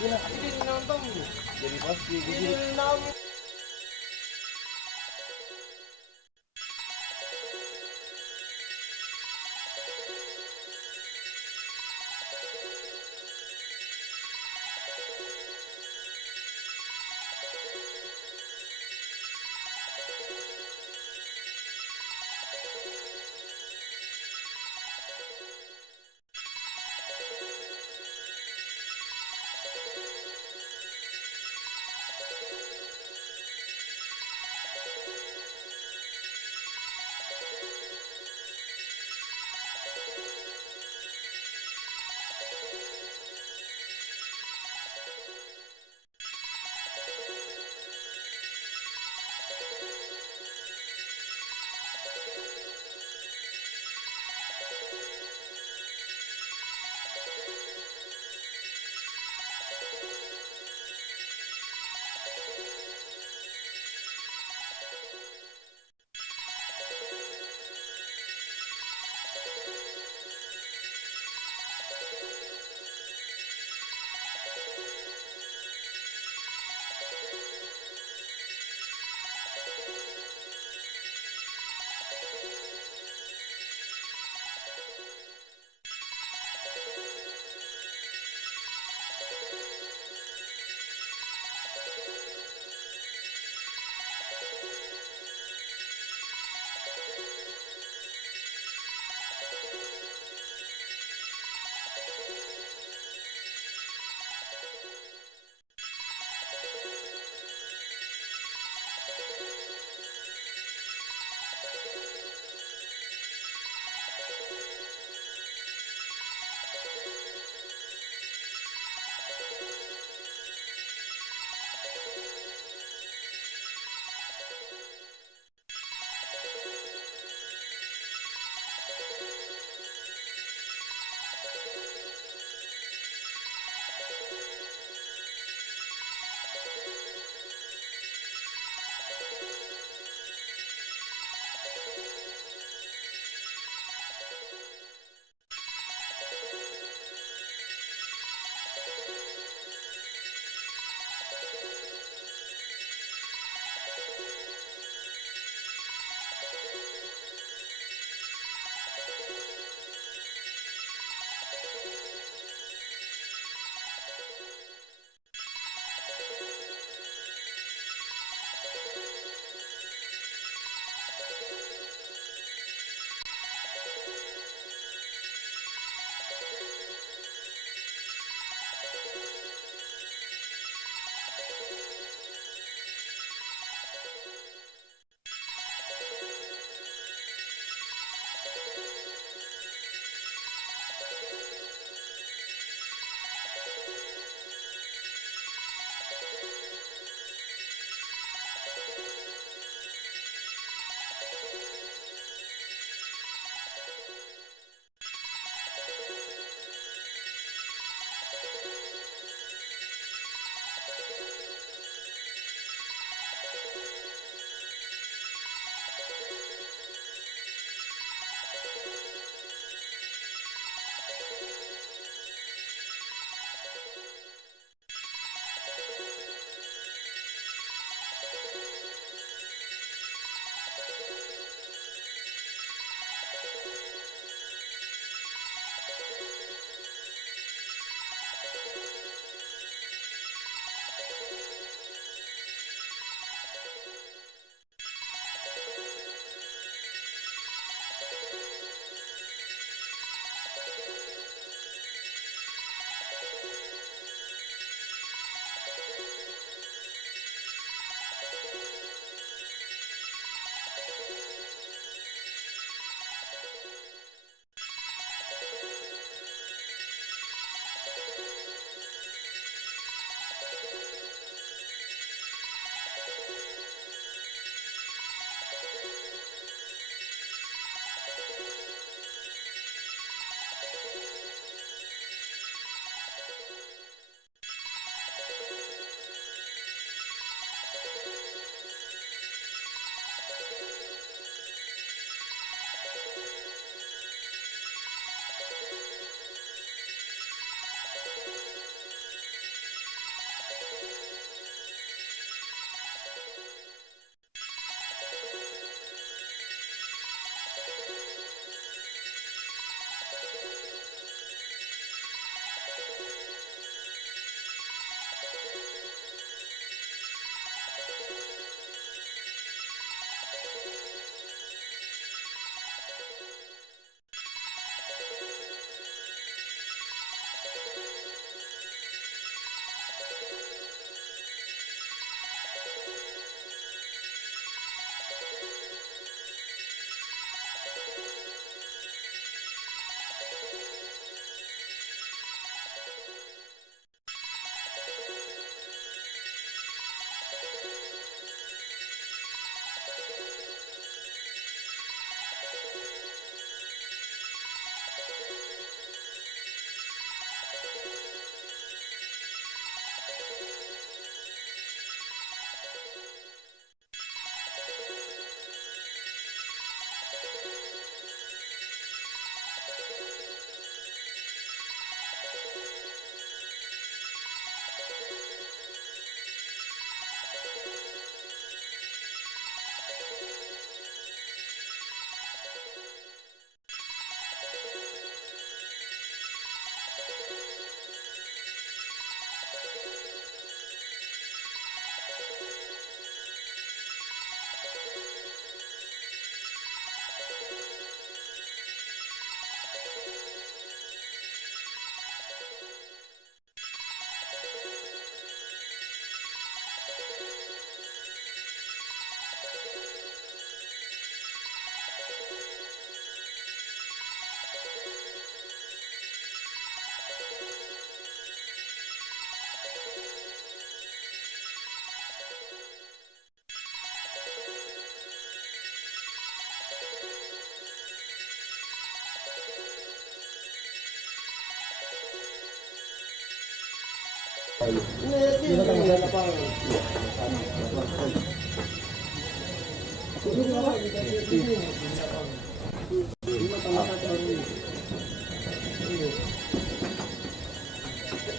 Iya, ini nonton nih. Jadi pasti Ini gitu. nonton.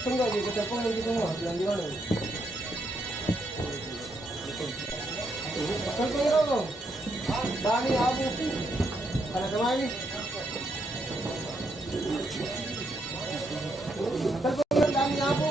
Enggak gitu, tepung lagi semua, bilang di mana? Kan kau yang ngomong, Dani Abu, ada kemana? Kan kau yang Dani Abu.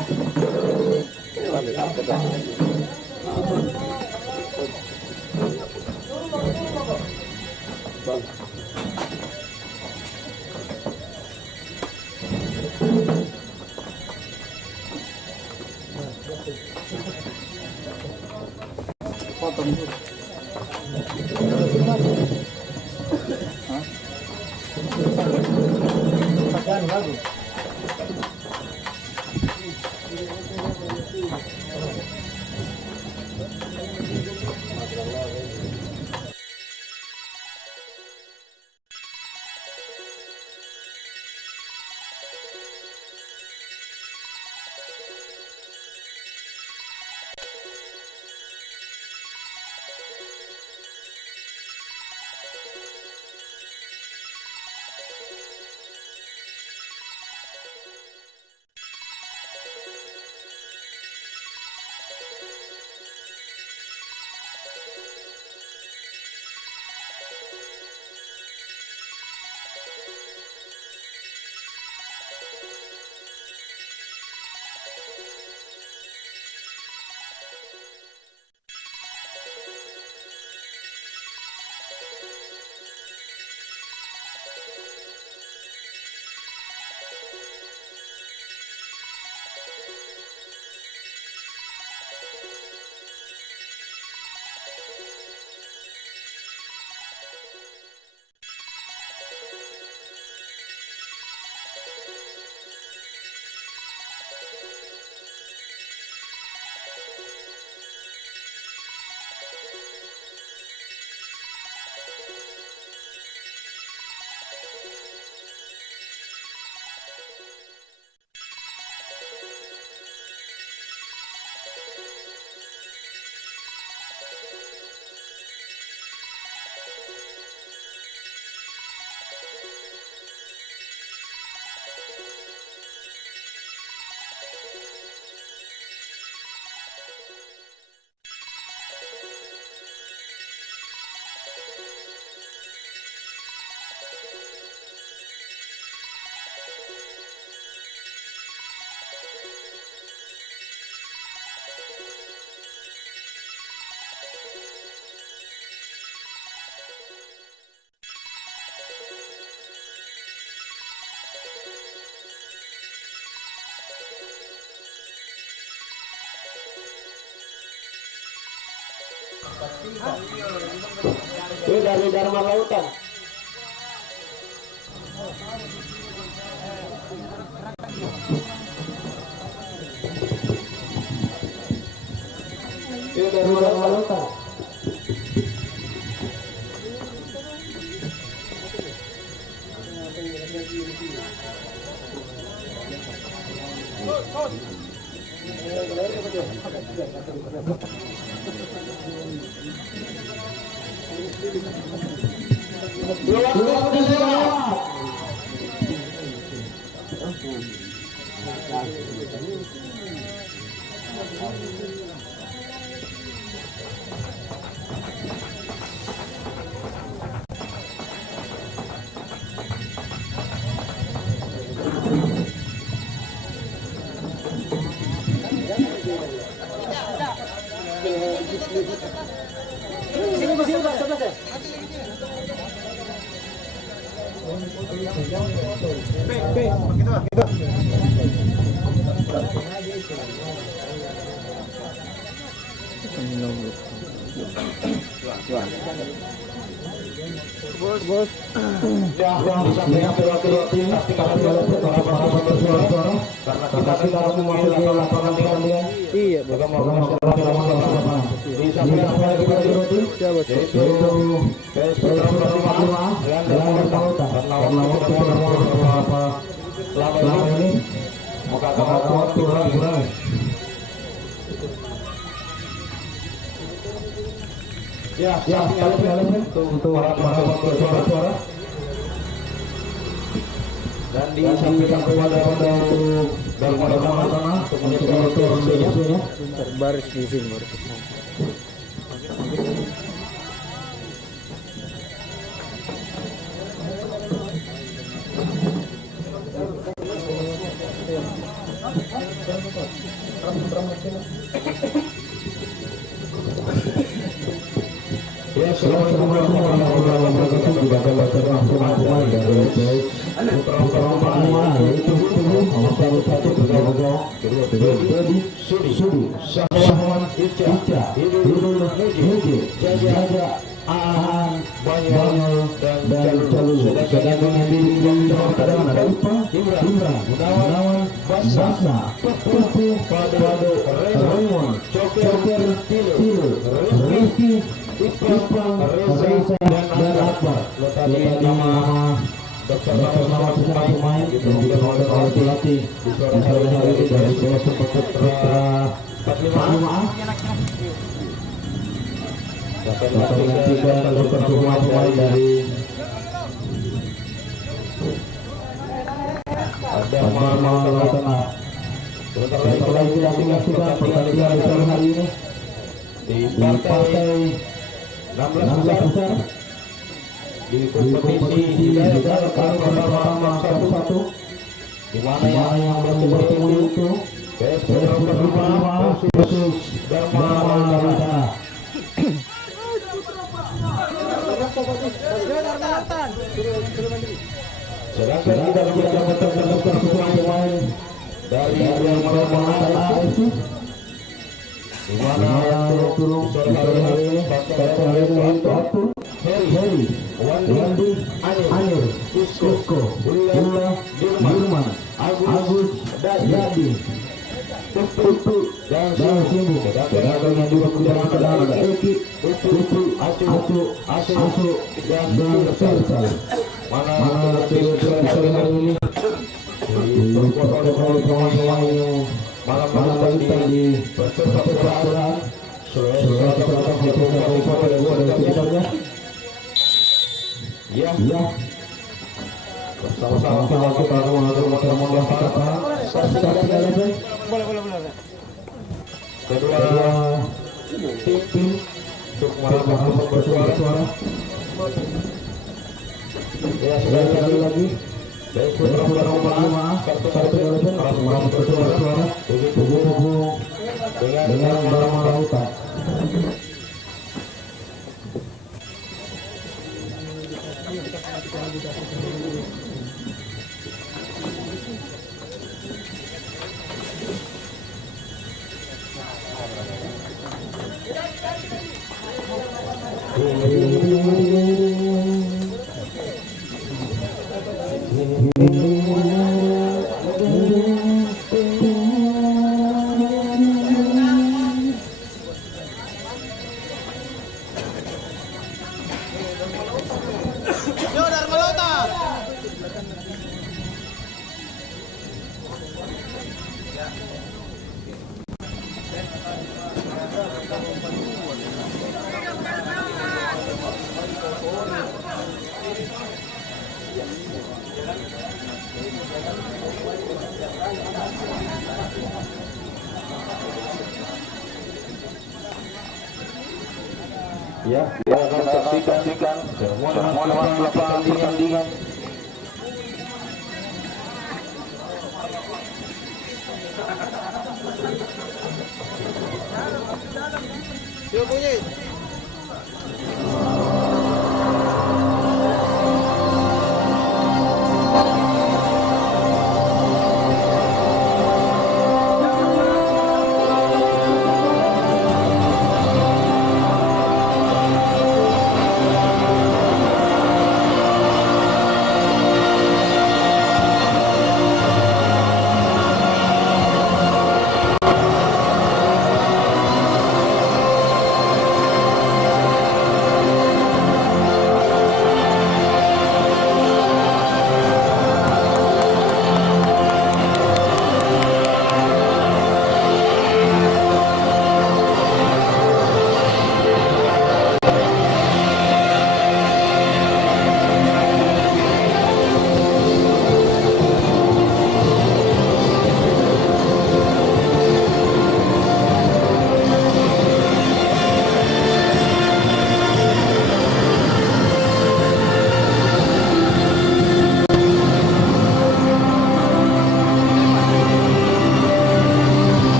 Potong dulu. Pakaian bagus. Ini dari Dharma Lautan. Ini dari Dharma Lautan. Bos. Ya, disampaikan kedua tim pastikan oleh para suara karena kita sedang memasuki lapangan pertandingan. Iya, bos. Disampaikan kedua tim yaitu PS Pertama dan karena waktu sudah beberapa lama ini maka waktu kurang. Ya, untuk para suara-suara dan disampaikan kepada untuk daripada sana untuk menyetor semuanya. Baris di sini baru. Ya, assalamualaikum warahmatullahi wabarakatuh. Juga ada pemain dari Putra itu nomor 1 Begau, Dedi, Sudi, Sahwan, Ica, Hidul, Muji, Jaja, Aan, Banyol, dan Calulu. Sedangkan yang di cadangan ada Upah, Imran, Gunawan, Basna, Tupu, Pado, Raymond, Coker, Tilu, Rizky, Ipang, Reza, dan Akbar. Tadi nama nama pemain yang dikenal oleh pelatih di sore hari ini dari Putra 45. Dapat tiga dokter semua pemain dari ada Marmal Laut Tengah. Setelah itu kita menyaksikan pertandingan di sore hari ini di partai 16 besar di kompetisi juga rekan pertama 1-1 di mana yang bertemu itu PS Putra 45 versus Dharma Laut Tengah. Sedangkan kita juga mendapatkan semua pemain dari yang merupakan AFC di mana yang turun sore hari ini satu Heri, Wandi, Anir, Kusko, Ulla, Dirman, Agus, Dadi, Tutu, dan Simbu. Sedangkan yang juga menjadi cadangan ada Eki, Tutu, Asu, dan Sersal. Mana sore hari ini diperkuat oleh pemain-pemain yang malam tadi di persepak-persepakan Sulawesi Selatan khususnya Kabupaten Goa dan sekitarnya. Ya, bersama-sama kita akan mengatur motor Mondas Kata. Boleh. Kedua tim untuk melakukan bersuara. Ya, sekali lagi. Baik, Putra 45 satu elemen melakukan bersuara. Tubuh dengan Dharma Lautan. Ya, kita akan saksikan semua pertandingan. Yuk bunyi.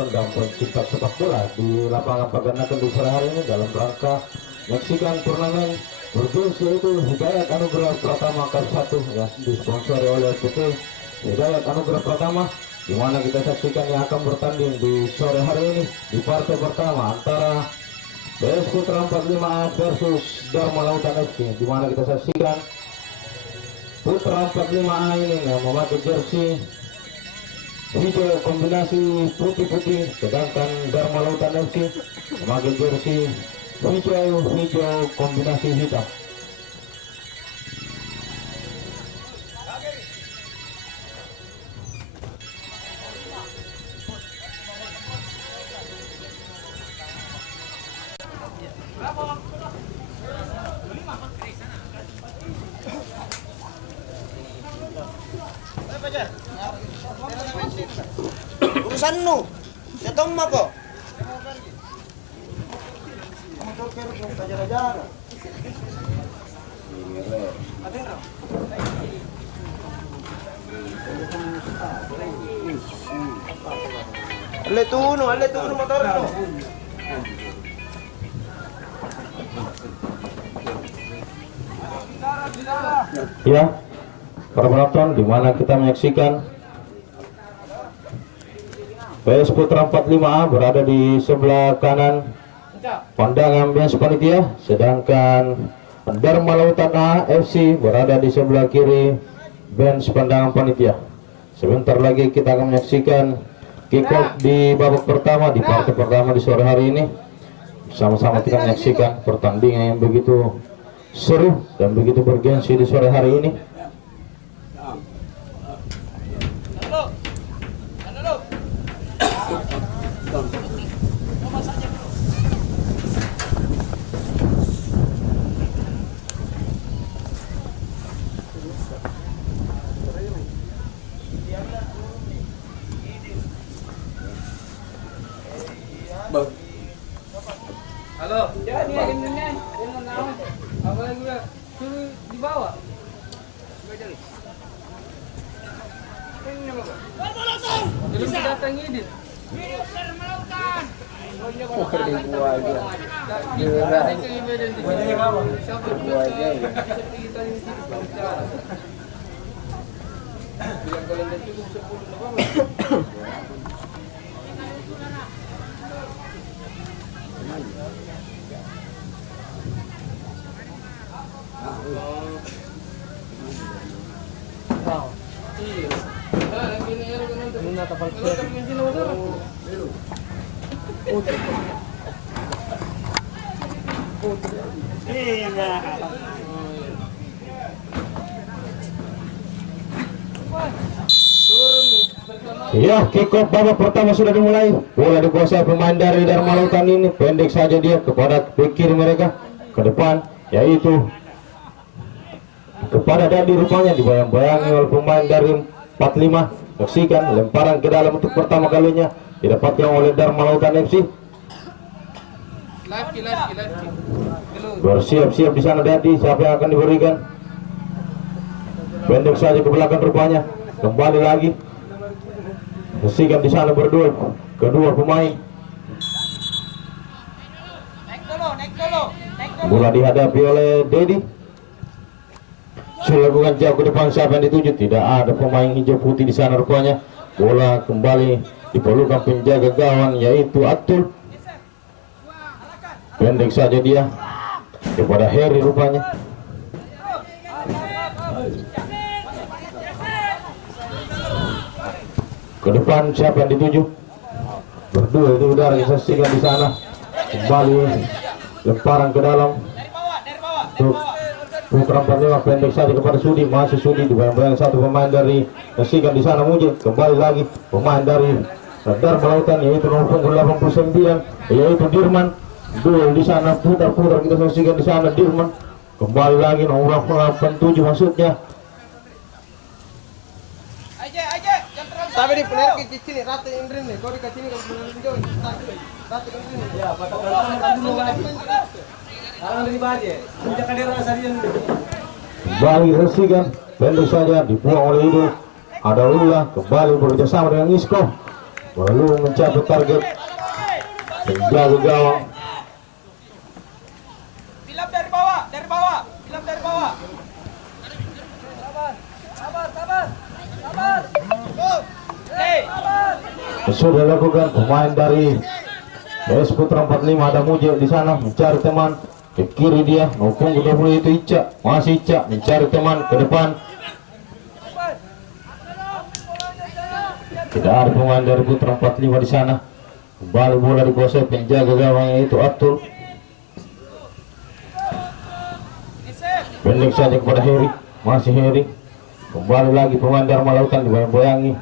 penonton dan pencinta sepak bola di lapangan Paganakan di sore hari ini dalam rangka menyaksikan turnamen bergengsi yaitu Hidayat Anugerah Pratama Cup 1 yang disponsori oleh PT Hidayat Anugerah Pratama, di mana kita saksikan yang akan bertanding di sore hari ini di partai pertama antara PS Putra 45A versus Dharma Lautan FC, di mana kita saksikan Putra 45A ini yang memakai jersey hijau kombinasi putih-putih, sedangkan Dharma Lautan FC memakai jersey hijau kombinasi hitam. Urusan nu, setong mah kok. Ale tuno motor nu. Ya, para penonton, di mana kita menyaksikan PS Putra 45A berada di sebelah kanan pandangan bench panitia, sedangkan Dharma Lautan A FC berada di sebelah kiri bench pandangan panitia. Sebentar lagi kita akan menyaksikan kick off di babak pertama di partai pertama di sore hari ini. Sama-sama kita menyaksikan pertandingan yang begitu seru dan begitu bergengsi di sore hari ini. Halo. Ya, ini ini. Apa lagi ya? Suruh dibawa. Ini apa? Belum datang ini. Ya, kick off babak pertama sudah dimulai. Bola dikuasai pemain dari Dharma Lautan ini, pendek saja dia kepada pikir mereka ke depan, yaitu kepada Dadi, rupanya dibayang-bayangi oleh pemain dari 45. Saksikan lemparan ke dalam untuk pertama kalinya didapatkan oleh Dharma Lautan FC. Bersiap-siap di sana Dadi, siapa yang akan diberikan? Pendek saja ke belakang rupanya, kembali lagi. Saksikan di sana berdua kedua pemain. Bola dihadapi oleh Dedi. Sudah lakukan jauh ke depan, siapa yang dituju? Tidak ada pemain hijau putih di sana rupanya. Bola kembali diperlukan penjaga gawang yaitu Atul. Pendek saja dia kepada Heri rupanya. Ke depan siapa yang dituju? Berdua itu udara disaksikan di sana. Kembali lemparan ke dalam. Putra 45 pendek saja kepada Sudi, masih Sudi dibayang-bayang satu pemain dari saksikan di sana Mujib. Kembali lagi pemain dari Dharma Lautan yaitu nomor 89 yaitu Dirman. Duel di sana putar-putar kita saksikan di sana Dirman. Kembali lagi nomor 87 maksudnya. Tapi di pener ke sini rata Indrin nih, kau dikasih ini kalau pener hijau, rata Indrin. Ya, patah dulu lagi. Sekarang dari baje, puncak kadera sarian. Kembali saksikan, pendek saja dibuang oleh Ido. Ada Lula kembali bekerjasama dengan Isko. belum mencapai target penjaga gawang. Bilang dari bawah, bilang dari bawah. Sabar. Sudah lakukan pemain dari PS Putra 45 ada Muje di sana mencari teman ke kiri dia maupun ke 20 itu Ica, masih Ica mencari teman ke depan. Tidak ada pemain dari Putra 45 di sana. Kembali bola dikuasai penjaga gawang yaitu Atul. Pendek saja kepada Heri, masih Heri. Kembali lagi pemain Dharma Lautan diboyang-boyangi.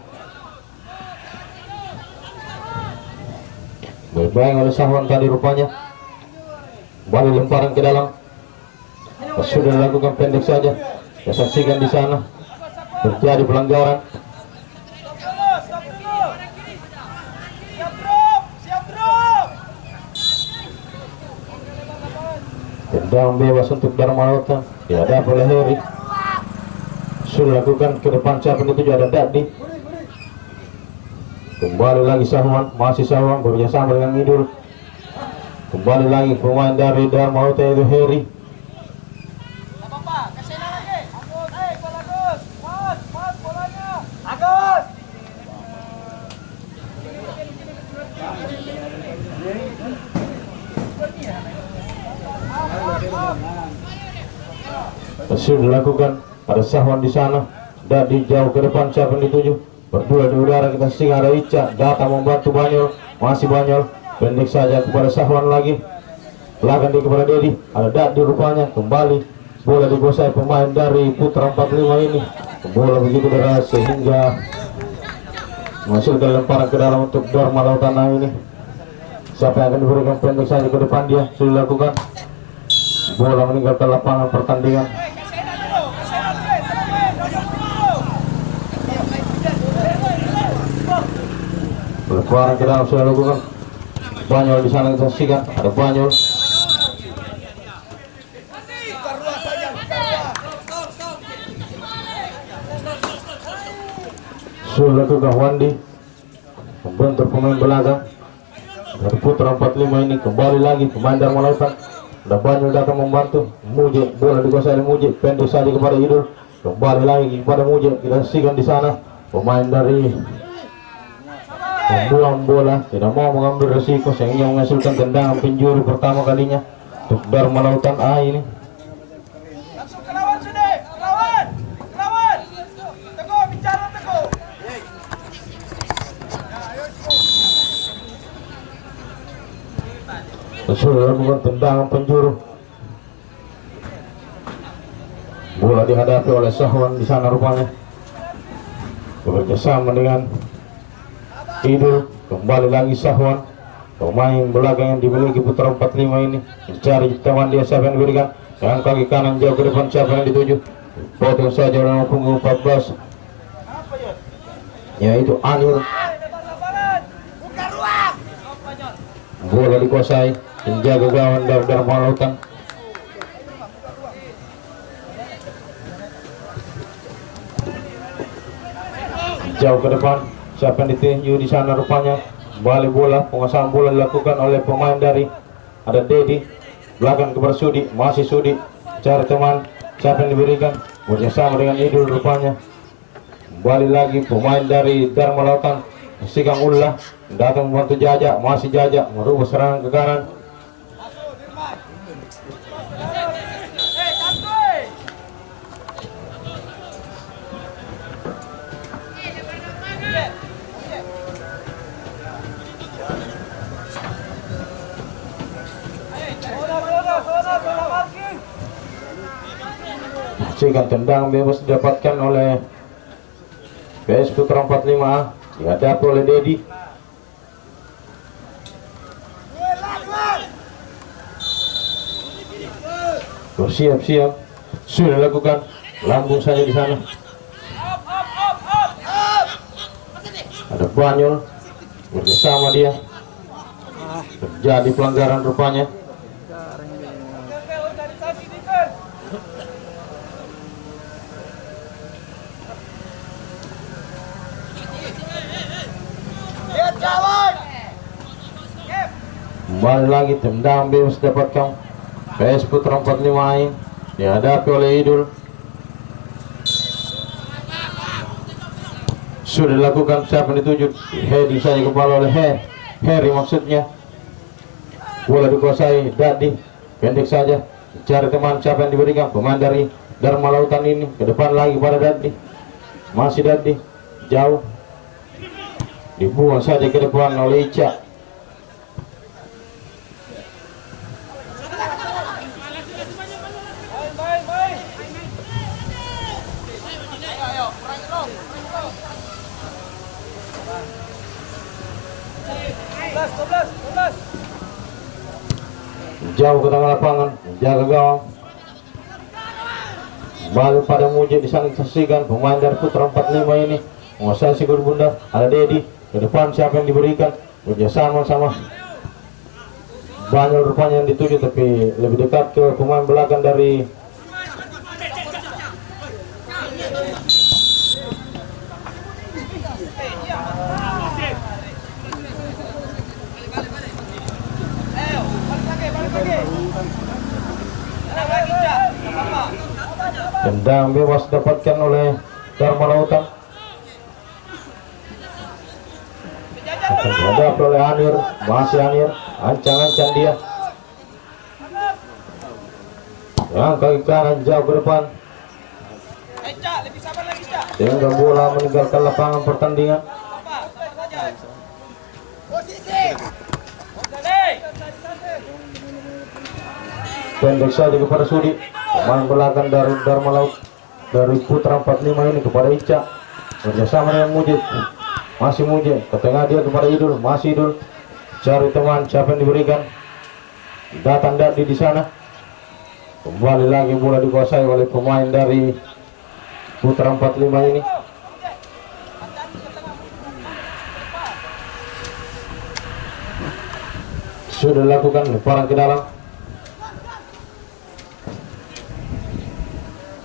Berbayang oleh Sahwan tadi rupanya. Kembali lemparan ke dalam. Sudah dilakukan pendek saja. Kita saksikan di sana terjadi pelanggaran. Tendang bebas untuk Dharma Lautan. Dihadapi oleh Heri. Sudah dilakukan ke depan siapa itu ada Dadi. Kembali lagi Sahwan, masih Sahwan bekerjasama dengan Idul. Kembali lagi pemain dari Dharma Lautan itu Heri. Sudah dilakukan ada Sahwan di sana. Dadi jauh ke depan siapa yang dituju. Berdua di udara kita singa ada Ica datang membantu Banyol, masih Banyol pendek saja kepada Sahwan lagi. Belakang dia kepada Dedi, ada Dadi rupanya. Kembali bola dikuasai pemain dari Putra 45 ini. Bola begitu deras sehingga menghasilkan lemparan ke dalam untuk Dharma Lautan ini. Siapa yang akan diberikan pendek saja ke depan dia sudah dilakukan. Bola meninggalkan lapangan pertandingan. Lemparan ke dalam sudah dilakukan. Banyol di sana kita saksikan ada Banyol. Sudah dilakukan Wandi membentur pemain belakang dari Putra 45 ini. Kembali lagi pemain Dharma Lautan. Ada Banyol datang membantu Muje, bola dikuasai oleh Muje pendek saja kepada Idul. Kembali lagi kepada Muje kita saksikan di sana pemain dari membuang bola, tidak mau mengambil resiko sehingga menghasilkan tendangan penjuru pertama kalinya untuk Dharma Lautan ini. Langsung ke lawan sudah, lawan. Teguh, bicara Teguh. Sudah lakukan tendangan penjuru. Bola dihadapi oleh Sahwan di sana rupanya. Bekerjasama dengan Idul. Kembali lagi Sahwan, pemain belakang yang dimiliki Putra 45 ini mencari teman dia siapa yang diberikan dengan kaki kanan jauh ke depan siapa yang dituju. Potong saja oleh punggung 14 yaitu Anil. Bola dikuasai penjaga gawang Dharma Lautan. Jauh ke depan siapa yang ditinju di sana rupanya. Kembali bola, penguasaan bola dilakukan oleh pemain dari ada Dedi. Belakang kepada Sudi, masih Sudi cari teman siapa yang diberikan bersama dengan Idul rupanya. Kembali lagi pemain dari Dharma Lautan Sikang Ullah datang membantu Jajak, masih Jajak merubah serangan ke kanan. Sehingga tendang bebas didapatkan oleh PS Putra 45 dihadapi oleh Dedi. Siap-siap sudah dilakukan, lambung saja di sana. Ada Banyol bersama dia. Terjadi pelanggaran rupanya. Kembali lagi tendang bebas dapatkan PS Putra 45 dihadapi oleh Idul. Sudah dilakukan, siapa yang dituju? Heading saja kepala oleh Harry maksudnya. Bola dikuasai Dadi, pendek saja, cari teman siapa yang diberikan. Pemain dari Dharma Lautan ini ke depan lagi pada Dadi, masih Dadi jauh, dibuang saja ke depan oleh Ica. Jauh ke tengah lapangan, jaga gawang. Balik pada Muji di sana disaksikan pemain dari Putra 45 ini menguasai sikul bunda. Ada Dedi ke depan, siapa yang diberikan kerjasama sama banyak rupanya yang dituju, tapi lebih dekat ke pemain belakang dari tendang bebas dapatkan oleh Dharma Lautan. Akan dihadapi oleh Anir, masih Anir, ancang-ancang dia. Yang kaki kanan jauh ke depan. Sehingga bola meninggalkan lapangan pertandingan. Pendek saja kepada Sudi. Pemain belakang dari Dharma Laut dari Putra 45 ini kepada Ica, kerjasama dengan Mujid, masih Mujid ke tengah dia kepada Idul, masih Idul cari teman siapa yang diberikan, datang Dadi di sana. Kembali lagi bola dikuasai oleh pemain dari Putra 45 ini. Sudah lakukan lemparan ke dalam.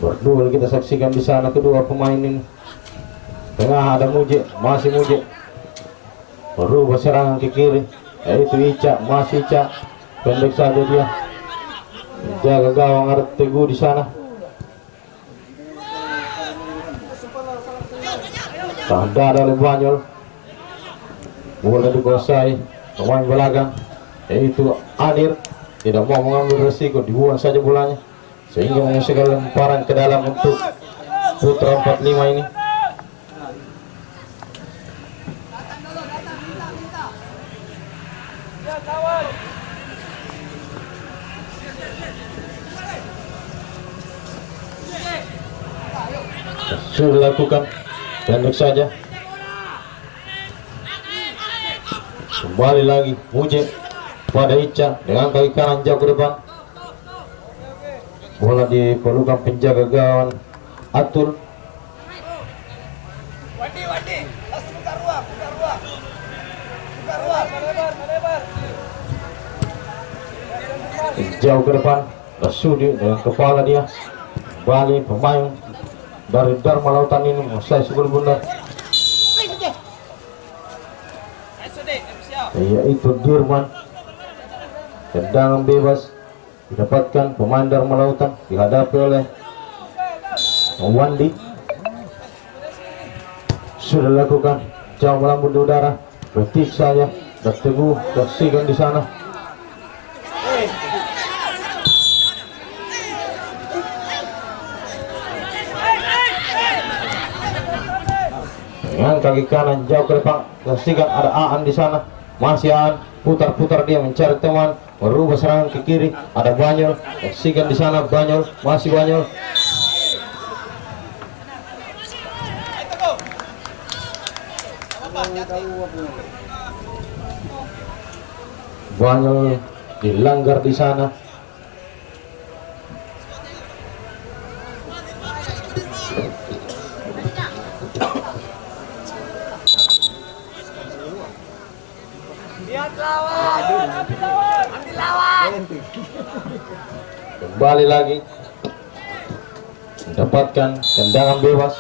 Berdua kita saksikan di sana kedua pemain ini. Tengah ada Muji, masih Muji. Berubah serangan ke kiri, yaitu Ica, masih Ica. Pendek saja dia. Jaga gawang ada Teguh di sana. Tanda oleh Banyol. Bola dikuasai pemain belakang, yaitu Anir. Tidak mau mengambil resiko, dibuang saja bolanya, sehingga menghasilkan lemparan ke dalam untuk Putra 45 ini. Sudah dilakukan, pendek saja. Kembali lagi Muji pada Ica dengan kaki kanan jauh ke depan. Bola diperlukan penjaga gawang Atul. Jauh ke depan, Rasudi dengan kepala dia. Balik pemain dari Dharma Lautan ini menguasai sebelum bunda, yaitu Dirman. Tendangan bebas didapatkan pemain Dharma Lautan, dihadapi oleh Wandi. Sudah lakukan jauh melambung di udara, betik saja dan Teguh saksikan di sana. Dengan kaki kanan jauh ke depan, saksikan ada Aan di sana, masih Aan. Putar-putar dia mencari teman, merubah serangan ke kiri, ada Banyol, saksikan di sana Banyol, masih Banyol. Banyol dilanggar di sana. Kembali lagi mendapatkan tendangan bebas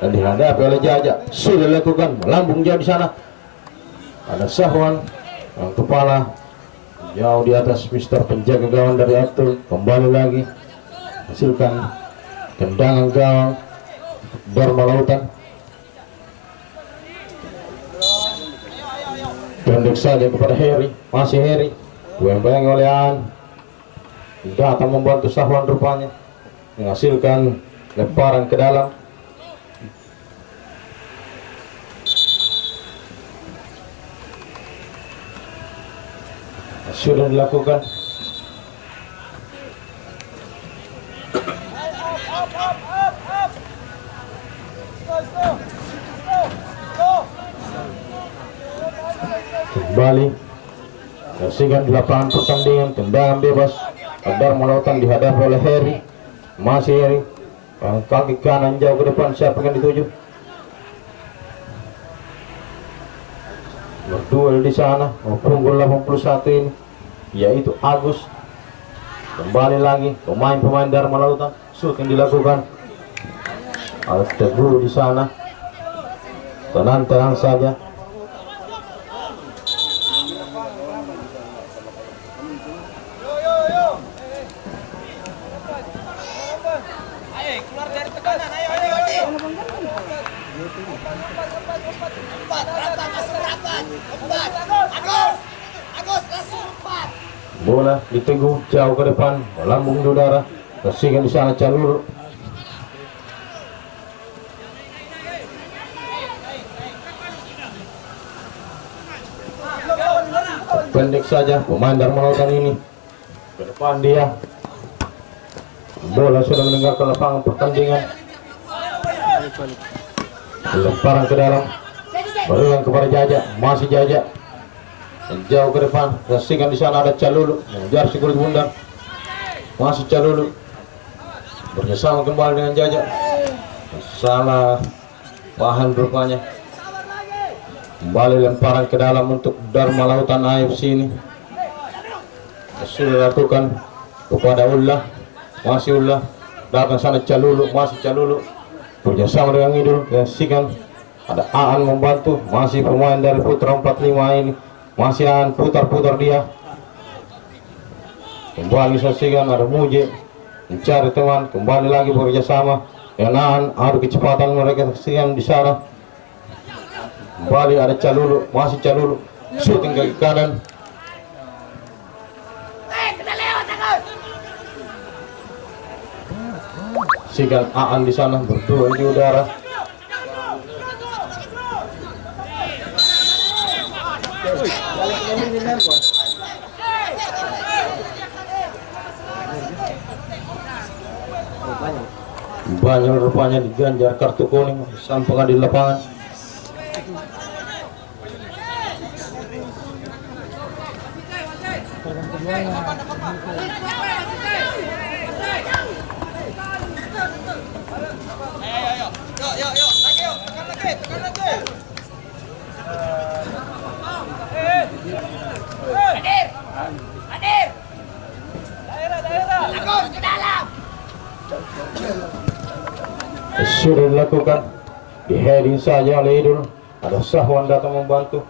dan dihadapi oleh Jaja. Sudah dilakukan melambung jauh di sana. Ada Sahwan yang kepala jauh di atas Mister penjaga gawang dari Atul. Kembali lagi hasilkan tendangan gawang Dharma Lautan. Pendek saja kepada Heri, masih Heri dibayang oleh Aan, datang membantu Sahwan rupanya menghasilkan lemparan ke dalam. Sudah dilakukan. Kembali saksikan di lapangan pertandingan tendangan bebas. Dharma Lautan dihadapi oleh Heri, masih Heri, kaki kanan jauh ke depan, siapa yang dituju? Berduel di sana, punggul 81 ini, yaitu Agus. Kembali lagi pemain-pemain Dharma Lautan, shoot yang dilakukan. Alat Teguh di sana, tenang-tenang saja. Bola di Teguh jauh ke depan, melambung di udara, kasihkan di sana Calulu. Pendek saja pemain Dharma Lautan ini, ke depan dia. Bola sudah meninggalkan lapangan pertandingan. Lemparan ke dalam, berikan kepada Jaja, masih Jaja. Jauh ke depan, kasihkan di sana ada Calulu, mengejar si kulit bundar, masih Calulu, bersama kembali dengan Jaja, salah paham rupanya. Kembali lemparan ke dalam untuk Dharma Lautan AFC ini, sudah dilakukan kepada Ullah, masih Ullah, datang sana Calulu, masih Calulu, bersama dengan Idul, kasihkan ada Aan membantu, masih pemain dari Putra 45 ini. Masih Aan putar-putar dia. Kembali saksikan ada Muje mencari teman, kembali lagi bekerja sama dengan Aan, adu kecepatan mereka saksikan di sana. Kembali ada Calulu, masih Calulu, shooting kaki kanan. Saksikan Aan di sana berdua di udara. Banyak rupanya diganjar kartu kuning sampai di lapangan. Sudah dilakukan, di heading saja oleh Idul, ada Sahwan datang membantu.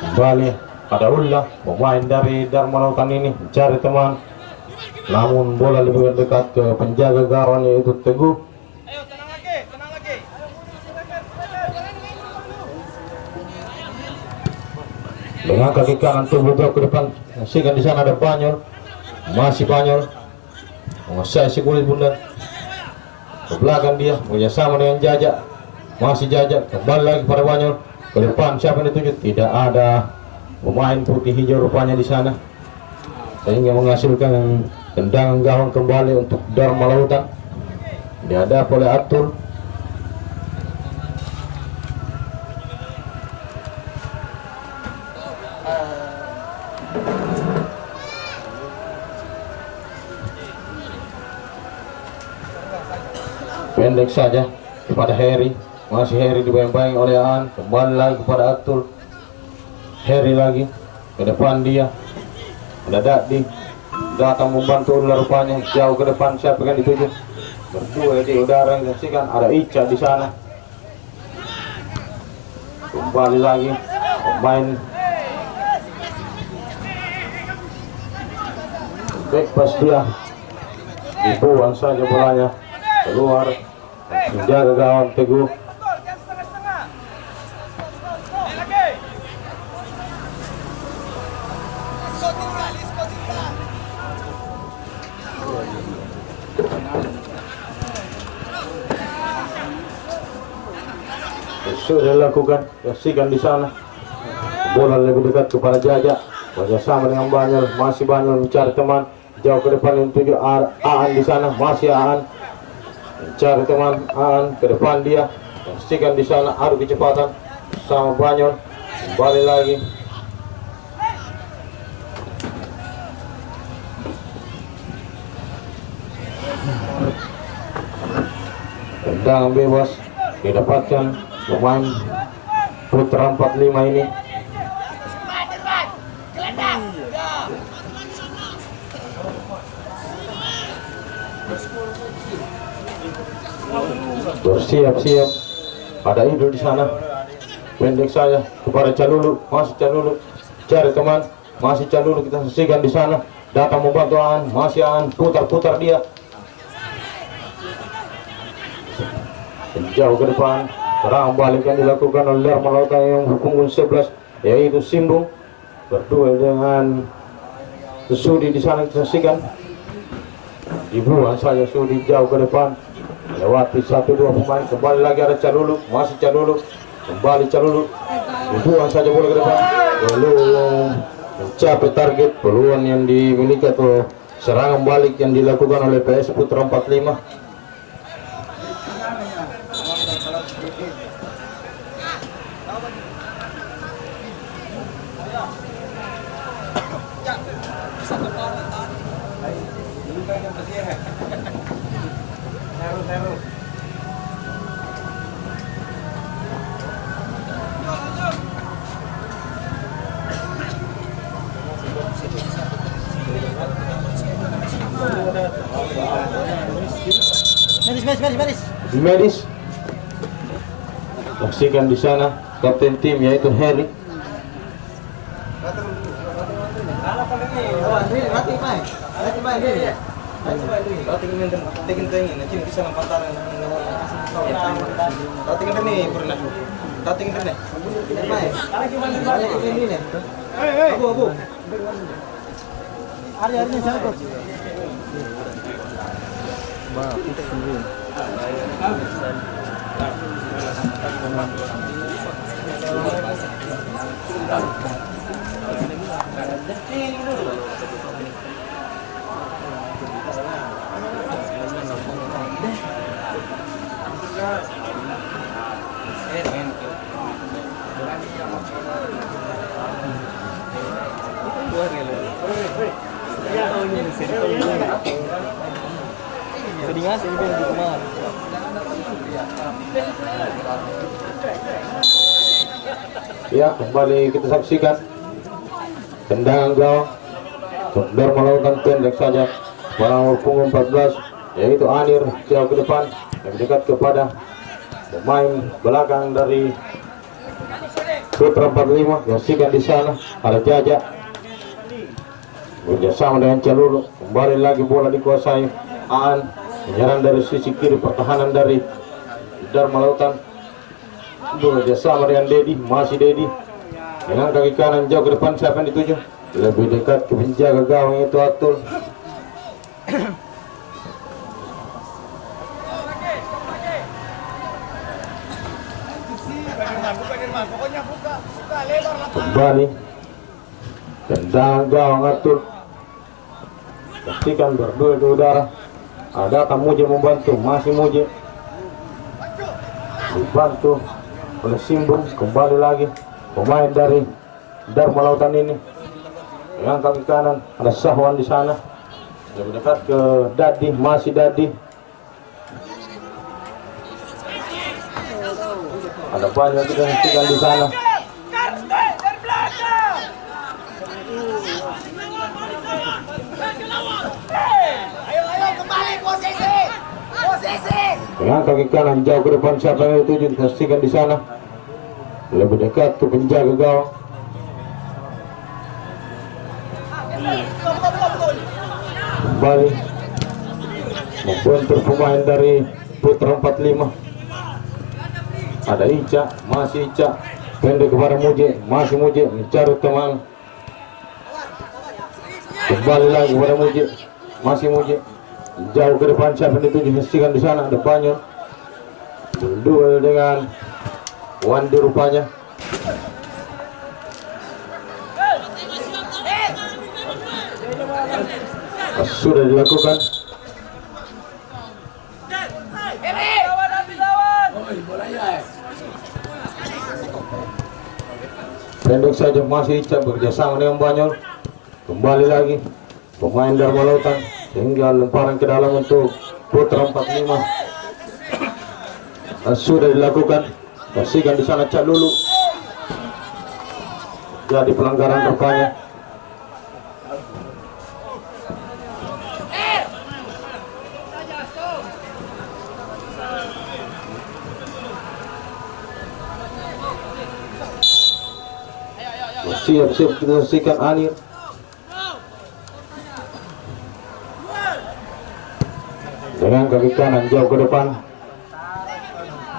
Kembali ada Ullah, pemain dari Dharma Lautan ini mencari teman, namun bola lebih dekat ke penjaga gawang yaitu Teguh. Ayo tenang lagi. Dengan kaki kanan tubuh ke depan, saksikan di sana ada Banyol, masih Banyol. Menguasai si kulit bundar, ke belakang dia bekerjasama dengan Jaja, masih Jaja, kembali lagi pada Banyol, ke depan siapa yang dituju? Tidak ada pemain putih hijau rupanya di sana, sehingga menghasilkan tendangan gawang kembali untuk Dharma Lautan, dihadapi oleh Atul. Pendek saja kepada Heri, masih Heri dibayang-bayang oleh Aan, kembali lagi kepada Atul. Heri lagi ke depan dia, ada Dakdi datang membantu ular rupanya, jauh ke depan siapa yang dituju? Berdua di udara, saksikan ada Ica di sana. Kembali lagi pemain back pas dia dibuang saja bolanya keluar, menjaga gawang Teguh. Sudah lakukan, saksikan di sana. Bola lebih dekat kepada Jaja. Bersama dengan Banyol, masih Banyol mencari teman. Jauh ke depan yang tuju Aan di sana, masih Aan mencari teman. Aan ke depan dia, saksikan di sana. Adu kecepatan sama Banyol, kembali lagi. Tendangan bebas didapatkan pemain Putra 45 ini. Bersiap-siap, ada Idul di sana. Pendek saja kepada Calulu, masih Calulu cari teman, masih Calulu, kita saksikan di sana. Datang membantu Aan, masih Aan putar-putar dia. Jauh ke depan, serang balik yang dilakukan oleh Darman Lautan yang punggung 11, yaitu Simbung berdua dengan Sudi di sana, disaksikan. Dibuang saja Sudi jauh ke depan, lewati 1-2 pemain. Kembali lagi ada Calulu, masih Calulu, kembali Calulu, dibuang saja bola ke depan, belum mencapai target. Peluang yang dimiliki atau serangan balik yang dilakukan oleh PS Putra 45. Medis saksikan di sana kapten tim yaitu Harry. Ya, kembali kita saksikan tendangan gawang Darman Lautan pendek saja, bola punggung 14, yaitu Anir jauh ke depan yang dekat kepada pemain belakang dari Putra 45. Saksikan di sana ada Jaja bekerjasama dengan Calulu. Kembali lagi bola dikuasai Aan, menyerang dari sisi kiri, pertahanan dari Darman Lautan bekerjasama dengan Dedi, masih Dedi dengan kaki kanan jauh ke depan. Siapa yang dituju? Lebih dekat ke penjaga gawang itu Atul. Kembali tendangan gawang Atul, pastikan berdua di udara. Ada Muji membantu, masih Muji dibantu oleh Simbung. Kembali lagi pemain dari Darman Lautan ini dengan kaki kanan ada Sahwan di sana, lebih dekat ke Dadi, masih Dadi. Ada banyak kita hentikan di sana. Dengan kaki kanan jauh ke depan, siapa yang dituju? Dipastikan di sana, lebih dekat ke penjaga gawang. Kembali membentur pemain dari Putra 45. Ada Ica, masih Ica, pendek kepada Muje, masih Muje mencari teman. Kembali lagi kepada Muje, masih Muje, jauh ke depan. Siapa yang dituju? Hentikan di sana, ada Banyon berduel dengan Wandi rupanya. Sudah dilakukan. Pendek saja, masih Ica bekerjasama dengan Banyon. Kembali lagi pemain Dharma Lautan, tinggal lemparan ke dalam untuk Putra 45. Sudah dilakukan. Bersihkan di sana Cak Lulu. Jadi pelanggaran rupanya. Siap-siap bersihkan Anir. Dengan kaki kanan jauh ke depan.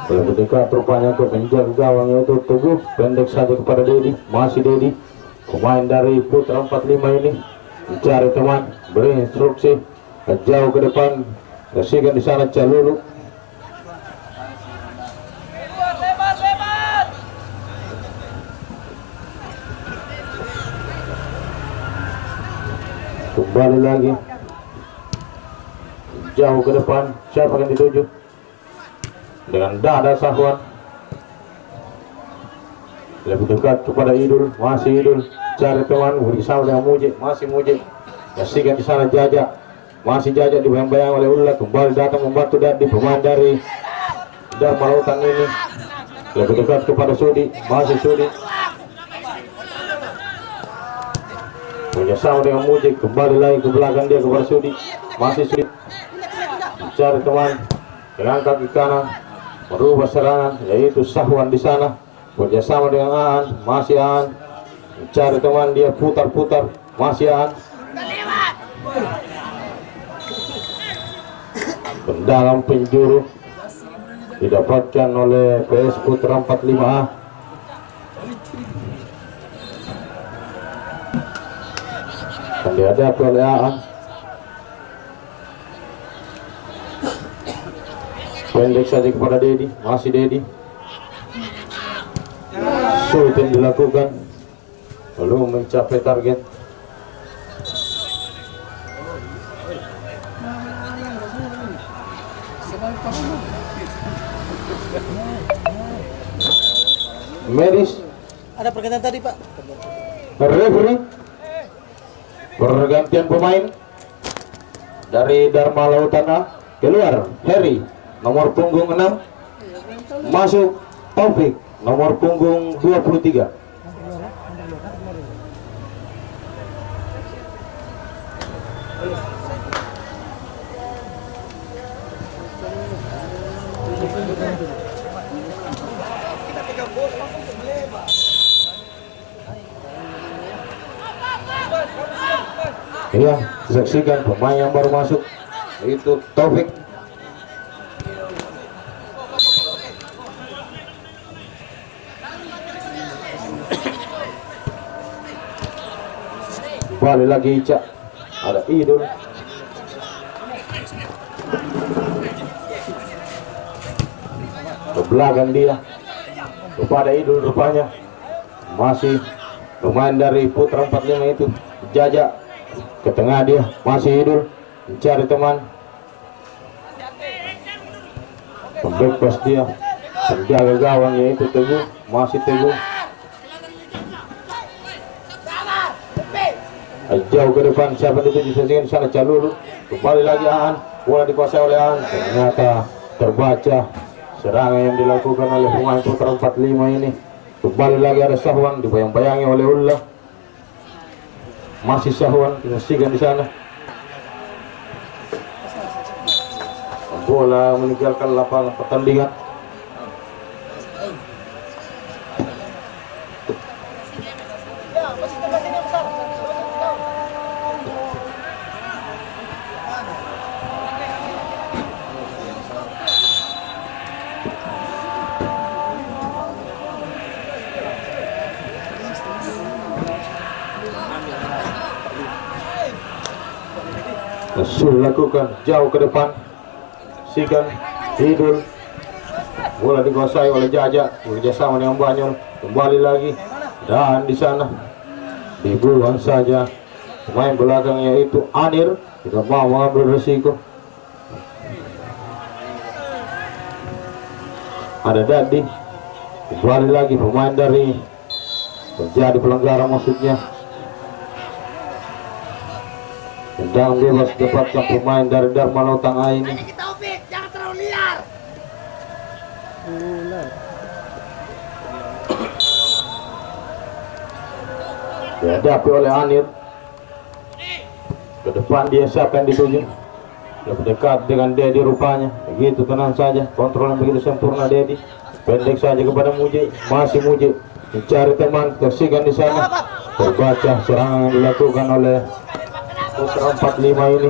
Lebih dekat rupanya ke penjaga gawang yaitu Teguh. Pendek saja kepada Dedi. Masih Dedi, pemain dari Putra 45 ini mencari teman, beri instruksi jauh ke depan. Bersihkan di sana Calulu. Kembali lagi jauh ke depan. Siapa yang dituju? Dengan Dada Sahwan. Lebih dekat kepada Idul. Masih Idul cari teman bersama dengan Muje. Masih Muje. Bersihkan di sana Jajak. Masih Jajak dibayang-bayang oleh Ulla. Kembali datang membantu Dadi, pemain dari Dharma Lautan ini. Lebih dekat kepada Sudi. Masih Sudi bersama dengan Muje. Kembali lagi ke belakang dia kepada Sudi. Masih Sudi mencari teman dengan kaki kanan, merubah serangan yaitu Sahwan di sana bekerjasama dengan Aan. Masih Aan mencari teman, dia putar-putar. Masih Aan dalam penjuru didapatkan oleh PS Putra 45A. Dan dihadapi oleh Aan. Pendek saja kepada Dedi. Masih Dedi. Sulit yang dilakukan, belum mencapai target. Medis. Ada pergantian tadi, Pak. Referee. Pergantian pemain dari Dharma Lautan A. Keluar Heri nomor punggung 6, masuk Taufik nomor punggung 23. Ya, saksikan pemain yang baru masuk itu Taufik. Kembali lagi Ica, ada Idul. Ke belakang dia kepada Idul rupanya. Masih pemain dari Putra 45 itu Jajak. Ke tengah dia, masih Idul mencari teman. Pembebas dia, penjaga gawang yaitu Teguh. Masih Teguh jauh ke depan. Siapa itu disaksikan di sana Calulu. Kembali lagi Aan, bola dikuasai oleh Aan. Ternyata terbaca serangan yang dilakukan oleh pemain Putra 45 ini. Kembali lagi ada Sahwan dibayang-bayangi oleh Ulla. Masih Sahwan disaksikan di sana. Bola meninggalkan lapangan pertandingan. Sudah lakukan jauh ke depan. Sigan Hidul bola dikuasai oleh Jaja, bekerjasama dengan Banyol, kembali lagi dan di sana dibuang saja pemain belakang yaitu Anir, tidak mau mengambil resiko. Ada Dadi, kembali lagi pemain dari terjadi pelanggaran maksudnya. Tendang bebas dapatkan pemain dari Dharma Lautan A ini. Jangan terlalu liar. Dihadapi oleh Anir. Ke depan dia siapa yang dituju? Lebih dekat dengan Dedi rupanya. Begitu tenang saja, kontrol yang begitu sempurna Dedi. Pendek saja kepada Muji, masih Muji mencari teman, tersikan di sana. Terbaca serangan yang dilakukan oleh Putra 45 ini.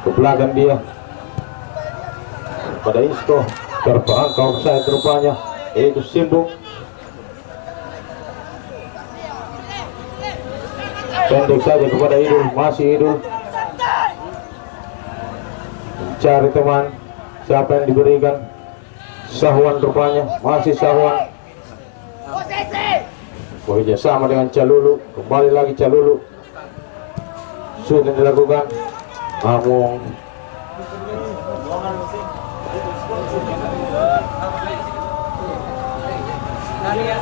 Ke belakang dia pada Isko, terperangkap offside rupanya, yaitu Simbung. Pendek saja kepada Idul, masih Idul mencari teman, siapa yang diberikan? Sahwan rupanya, masih Sahwan. Bekerja sama dengan Calulu, kembali lagi Calulu. Sudah dilakukan, namun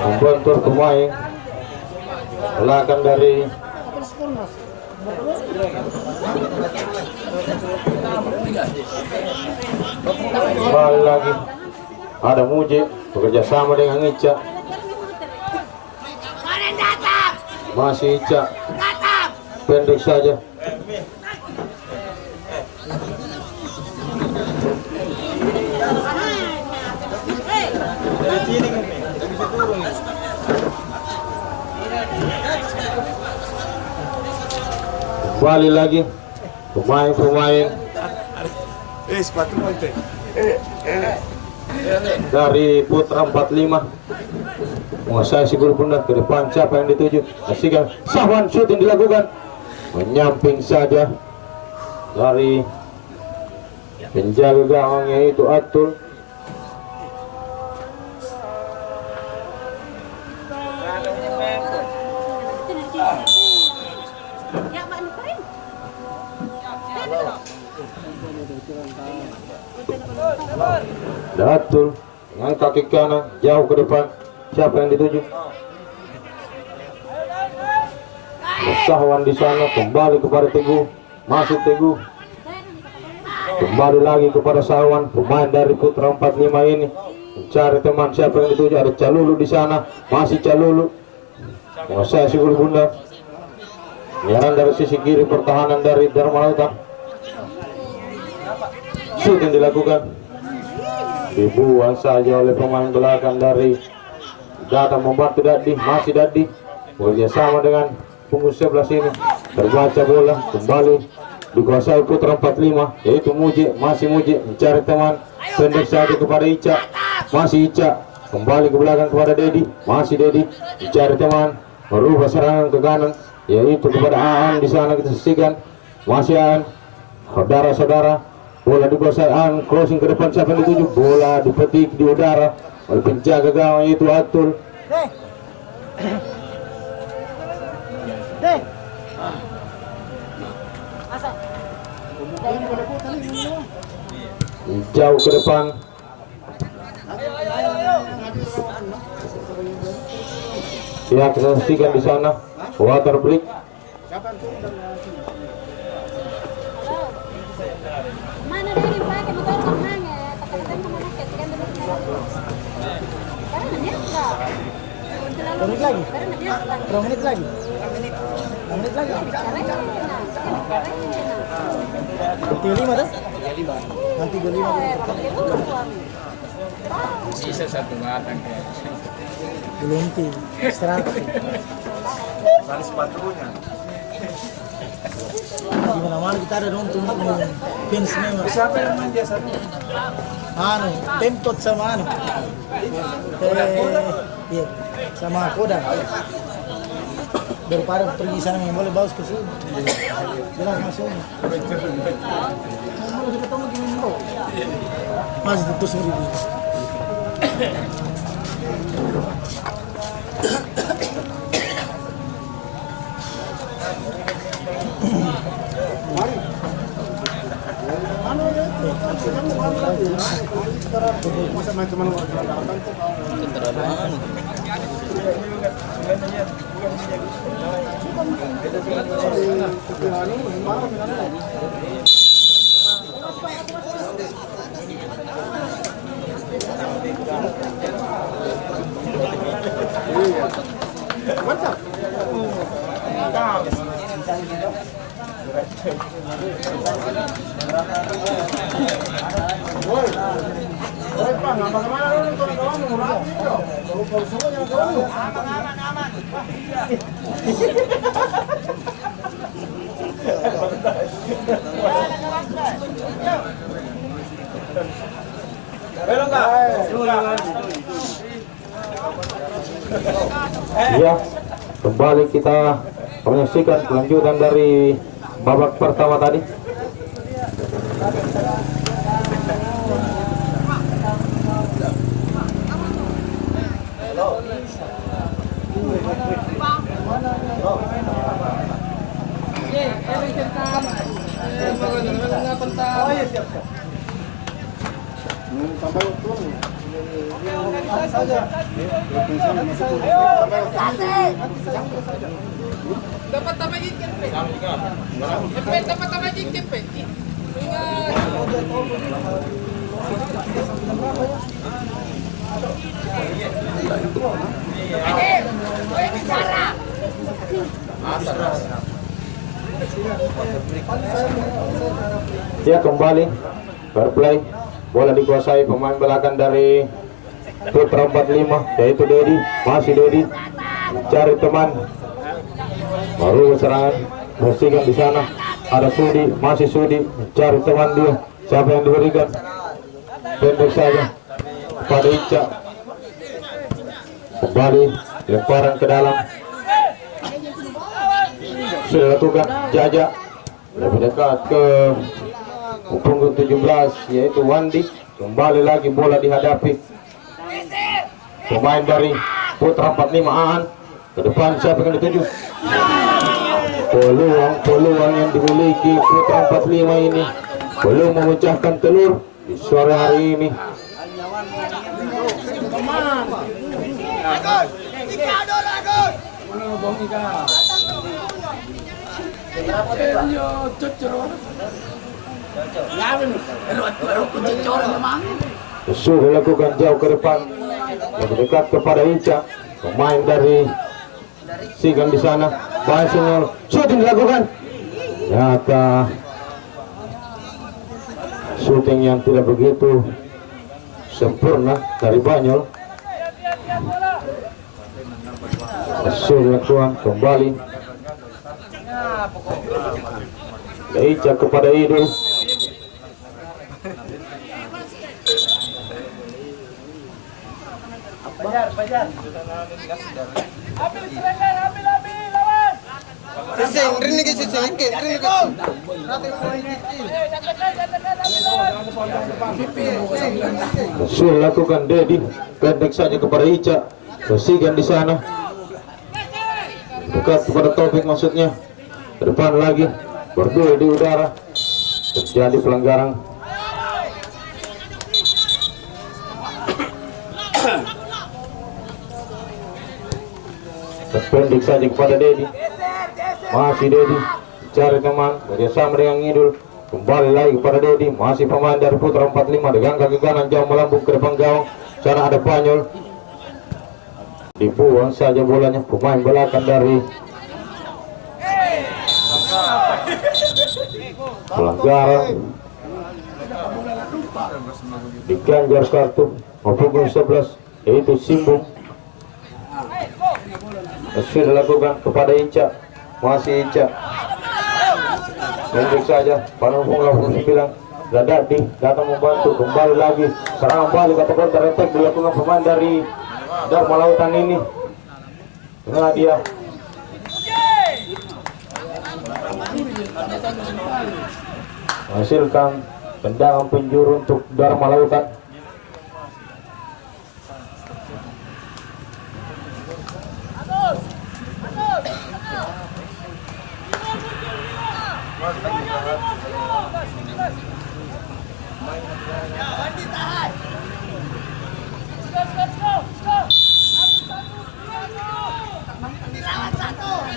membentur pemain belakang dari kembali lagi ada Muji bekerja sama dengan Ica, masih Ica pendek saja. Kembali lagi pemain-pemain dari Putra 45 menguasai si gol pundak. Ke depan siapa yang dituju? Asikan Sahwan, shoot yang dilakukan menyamping saja dari penjaga gawang yaitu Atul. Datul dengan kaki kanan jauh ke depan, siapa yang dituju? Sahwan di sana, kembali kepada Teguh, masih Teguh, kembali lagi kepada Sahwan, pemain dari Putra 45 ini mencari teman, siapa yang dituju? Ada Calulu di sana, masih Calulu menguasai si gol bunda. Penyerangan dari sisi kiri, pertahanan dari Dharma Lautan. Shoot yang dilakukan dibuang saja oleh pemain belakang dari Datang membantu Dadi, masih Dadi bekerja sama dengan punggung sebelah sini. Terbaca bola, kembali dikuasai Putra 45 yaitu Muji, masih Muji mencari teman, pendek saja kepada Ica, masih Ica kembali ke belakang kepada Dedi, masih Dedi mencari teman, merubah serangan ke kanan yaitu kepada Aan. Di sana kita saksikan masih Aan, saudara-saudara. Bola dikuasai Aan, crossing ke depan, siapa yang dituju? Bola dipetik di udara oleh penjaga gawang yaitu Atul. Jauh ke depan, ya kita saksikan di sana water break. Mana dari pakai motor mahanya, tekan-tekan sama nakit kan terus karena dia enggak. Menit lagi. Berapa menit lagi? 6 menit lagi. Nanti 5 dah? Nanti 5. Sisa satu batang kayak. Belum istirahat. Salah sepatunya. Di mana-mana kita ada nonton fans memang. Siapa yang main dia satu? Temtot sama iya, sama Koda. daripada pergi sana main bola bagus ke sini. Jelas masuk. Masih tutus ribu. Ya, kembali kita menyaksikan kelanjutan dari babak pertama tadi. Dapat tambah dikit, Pe. Dapat tambah dikit, Pe. Ya, kembali berplay, bola dikuasai pemain belakang dari Putra 45, yaitu Dedi. Masih Dedi cari teman, baru serangan bersihkan di sana. Ada Sudi, masih Sudi cari teman dia. Siapa yang diberikan? Pendek saja pada Ica. Kembali lemparan ke dalam. Sudah lakukan Jaja, lebih dekat ke punggung 17, yaitu Wandi. Kembali lagi bola dihadapi pemain dari Putra 45 Aan. Ke depan siapa yang dituju? Peluang yang dimiliki Putra 45 ini belum memecahkan telur di sore hari ini. Sudah lakukan jauh ke depan, lebih dekat kepada Ica. Pemain dari Sigan di sana, Banyol, shooting dilakukan. Nyata shooting yang tidak begitu sempurna dari Banyol. Sudah lakukan kembali. Ica kepada Idul. Sudah lakukan Dedi, pendek saja kepada Ica. Bersihkan di sana, dekat kepada Topik maksudnya. Ke depan lagi, berdua di udara, terjadi pelanggaran. Pendek saja kepada Dedi, masih Dedi cari teman, bersama dengan Idul. Kembali lagi kepada Dedi, masih pemain dari Putra 45 dengan kaki kanan jauh melambung ke depan gawang. Sana ada Banyol, dibuang saja bolanya. Pemain belakang dari pelanggaran, diganjar kartu punggung 11, yaitu Simbung. Sudah dilakukan kepada Ica, masih Ica, pendek saja pada punggung 89. Dadadi datang membantu. Kembali lagi serangan balik atau counter attack dilakukan pemain dari Dharma Lautan ini. Nah dia Menghasilkan tendangan penjuru untuk Dharma Lautan.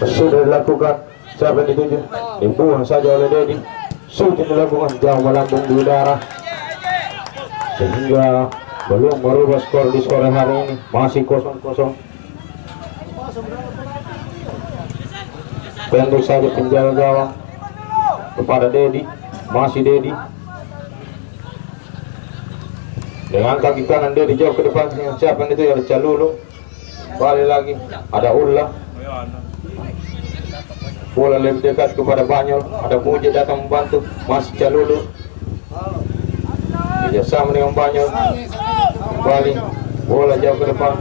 Sudah dilakukan, siapa yang dituju? Dibuang saja oleh Dedi. Sudah dilakukan, jauh melambung di udara sehingga belum merubah skor di sore hari ini. Masih 0-0. Pendek saja penjaga gawang kepada Dedi. Masih Dedi dengan kaki kanan. Dedi jauh ke depan. Siapa yang itu? Ada Calulu. Balik lagi, ada Ulla. Bola lebih dekat kepada Banyol. Ada Muji datang membantu. Masih Calulu. Kerjasama dengan Banyol. Kembali bola jauh ke depan.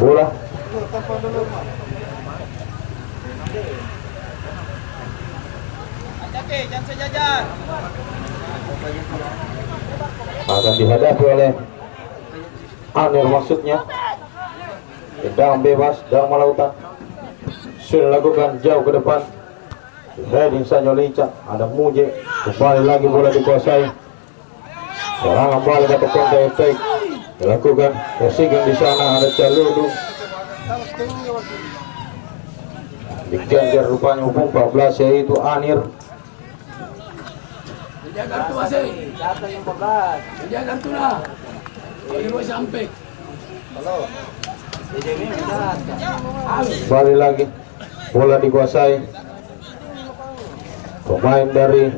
Bola akan dihadapi oleh Anir, maksudnya tendangan bebas Dharma Lautan. Sudah lakukan jauh ke depan, heading saja oleh Ica. Ada Muje, kembali lagi bola dikuasai. Serangan balik atau counter attack dilakukan. Persigan di sana, ada Calulu. Diganjar rupanya umum 14, yaitu Anir. Balik lagi, bola dikuasai pemain dari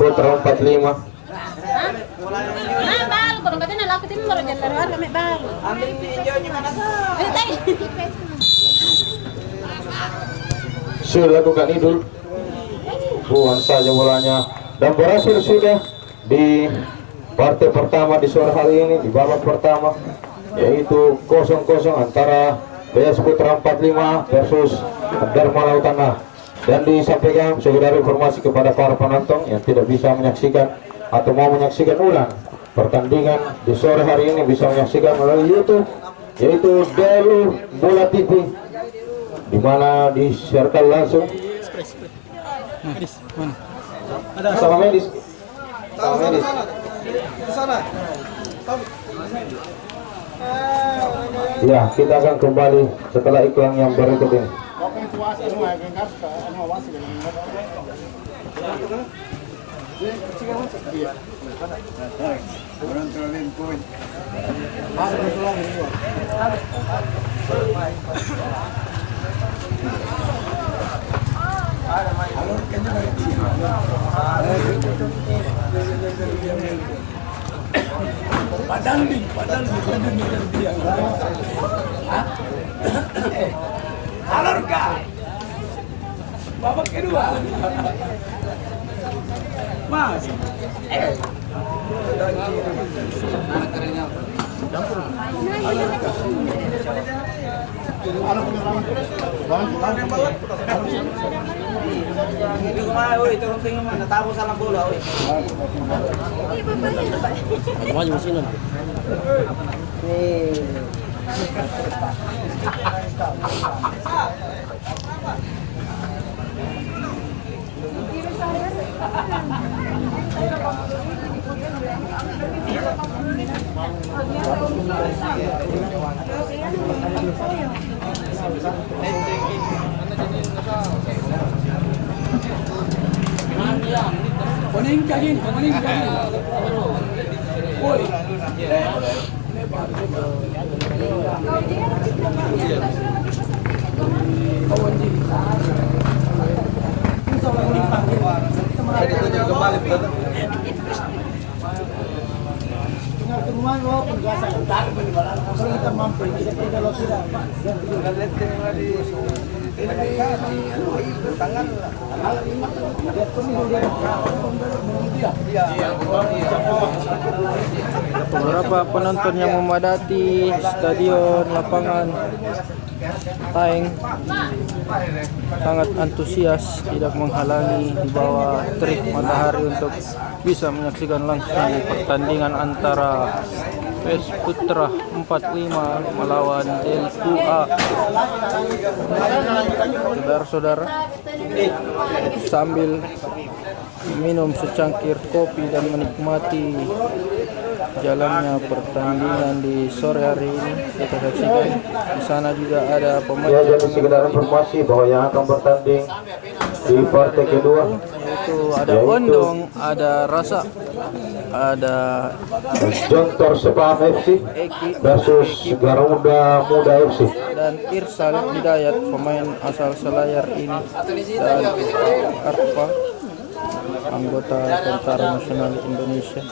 Putra 45. Sudah lakukan Idul, buang saja bolanya, dan berhasil sudah di partai pertama di sore hari ini, di babak pertama, yaitu 0-0 antara PS Putra 45 versus Dharma Lautan. Dan disampaikan sekedar informasi kepada para penonton yang tidak bisa menyaksikan atau mau menyaksikan ulang pertandingan di sore hari ini, bisa menyaksikan melalui YouTube, yaitu Delu Bola TV, di mana disiarkan langsung sama medis. Ya, kita akan kembali setelah iklan yang berikut ini. Alorka babak kedua Mas turun tinggi mana tahu salah bola Kuning kagin. Woi. Beberapa penonton yang memadati stadion lapangan Taeng sangat antusias, tidak menghalangi di bawah terik matahari untuk bisa menyaksikan langsung pertandingan antara PS Putra 45 melawan Del2A. Saudara-saudara, sambil minum secangkir kopi dan menikmati jalannya pertandingan di sore hari ini, kita saksikan di sana juga ada pemain. Ya, jadi sekedar informasi bahwa yang akan bertanding di partai kedua Itu ada Ondong, ada Rasa, ada Jontor Sepaham FC Eki versus Garuda Muda FC. dan Irsal Hidayat, pemain asal Selayar ini, dan Arfa, anggota Tentara Nasional Indonesia.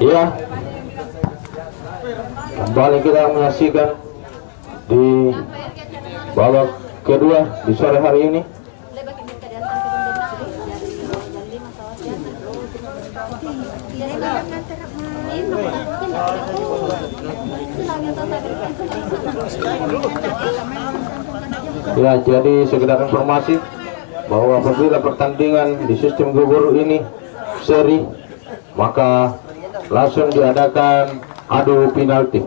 Iya, kembali kita menyaksikan di babak kedua di sore hari ini. Ya, jadi sekedar informasi bahwa apabila pertandingan di sistem gugur ini seri, maka langsung diadakan adu penalti.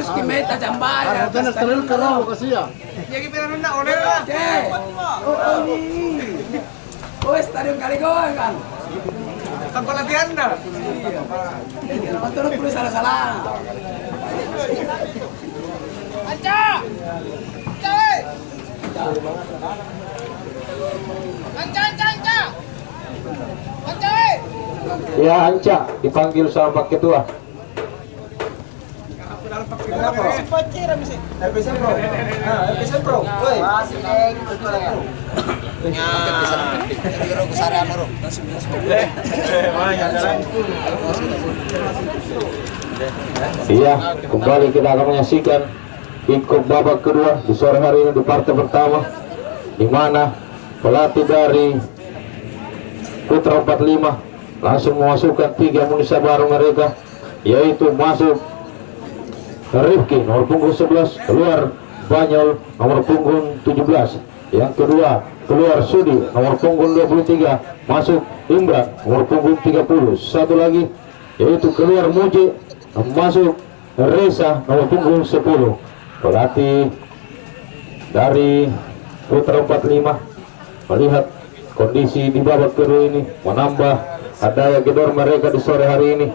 harus kimeta jambaya. Tenar terus kalau kasih ya. Jadi pernah nak oleh lah. Oh, stadion Kaligoan kan. Tanpa latihan dah. Iya. Betul tulis salah-salah. Anca. Ya, Anca dipanggil sama Pak Ketua. Iya, kembali kita akan menyaksikan ikut babak kedua di sore hari ini di partai pertama, di mana pelatih dari Putra 45 langsung memasukkan 3 amunisi baru mereka, yaitu masuk Rifki nomor punggung 11, keluar Banyol nomor punggung 17. Yang kedua keluar Sudi nomor punggung 23, masuk Imran nomor punggung 30. Satu lagi yaitu keluar Muji, masuk Reza nomor punggung 10. Pelatih dari Putra 45 melihat kondisi di babak kedua ini, menambah adanya gedor mereka di sore hari ini.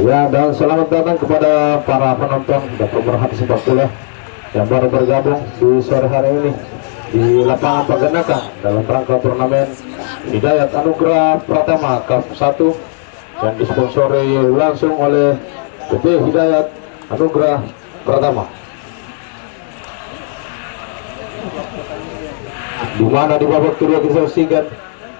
Ya, dan selamat datang kepada para penonton dan pemerhati sepak bola yang baru bergabung di sore hari ini di lapangan Paganaka dalam rangka turnamen Hidayat Anugerah Pratama Cup 1 yang disponsori langsung oleh PT Hidayat Anugerah Pratama, di mana di babak kedua kita saksikan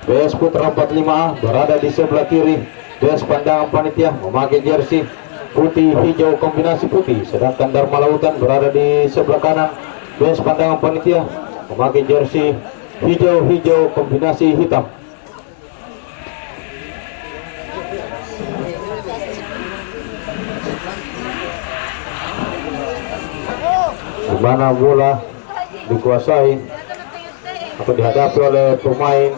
PS Putra 45A berada di sebelah kiri PS pandangan panitia memakai jersey putih hijau kombinasi putih, sedangkan Dharma Lautan berada di sebelah kanan PS pandangan panitia memakai jersey hijau kombinasi hitam. Di mana bola dikuasai atau dihadapi oleh pemain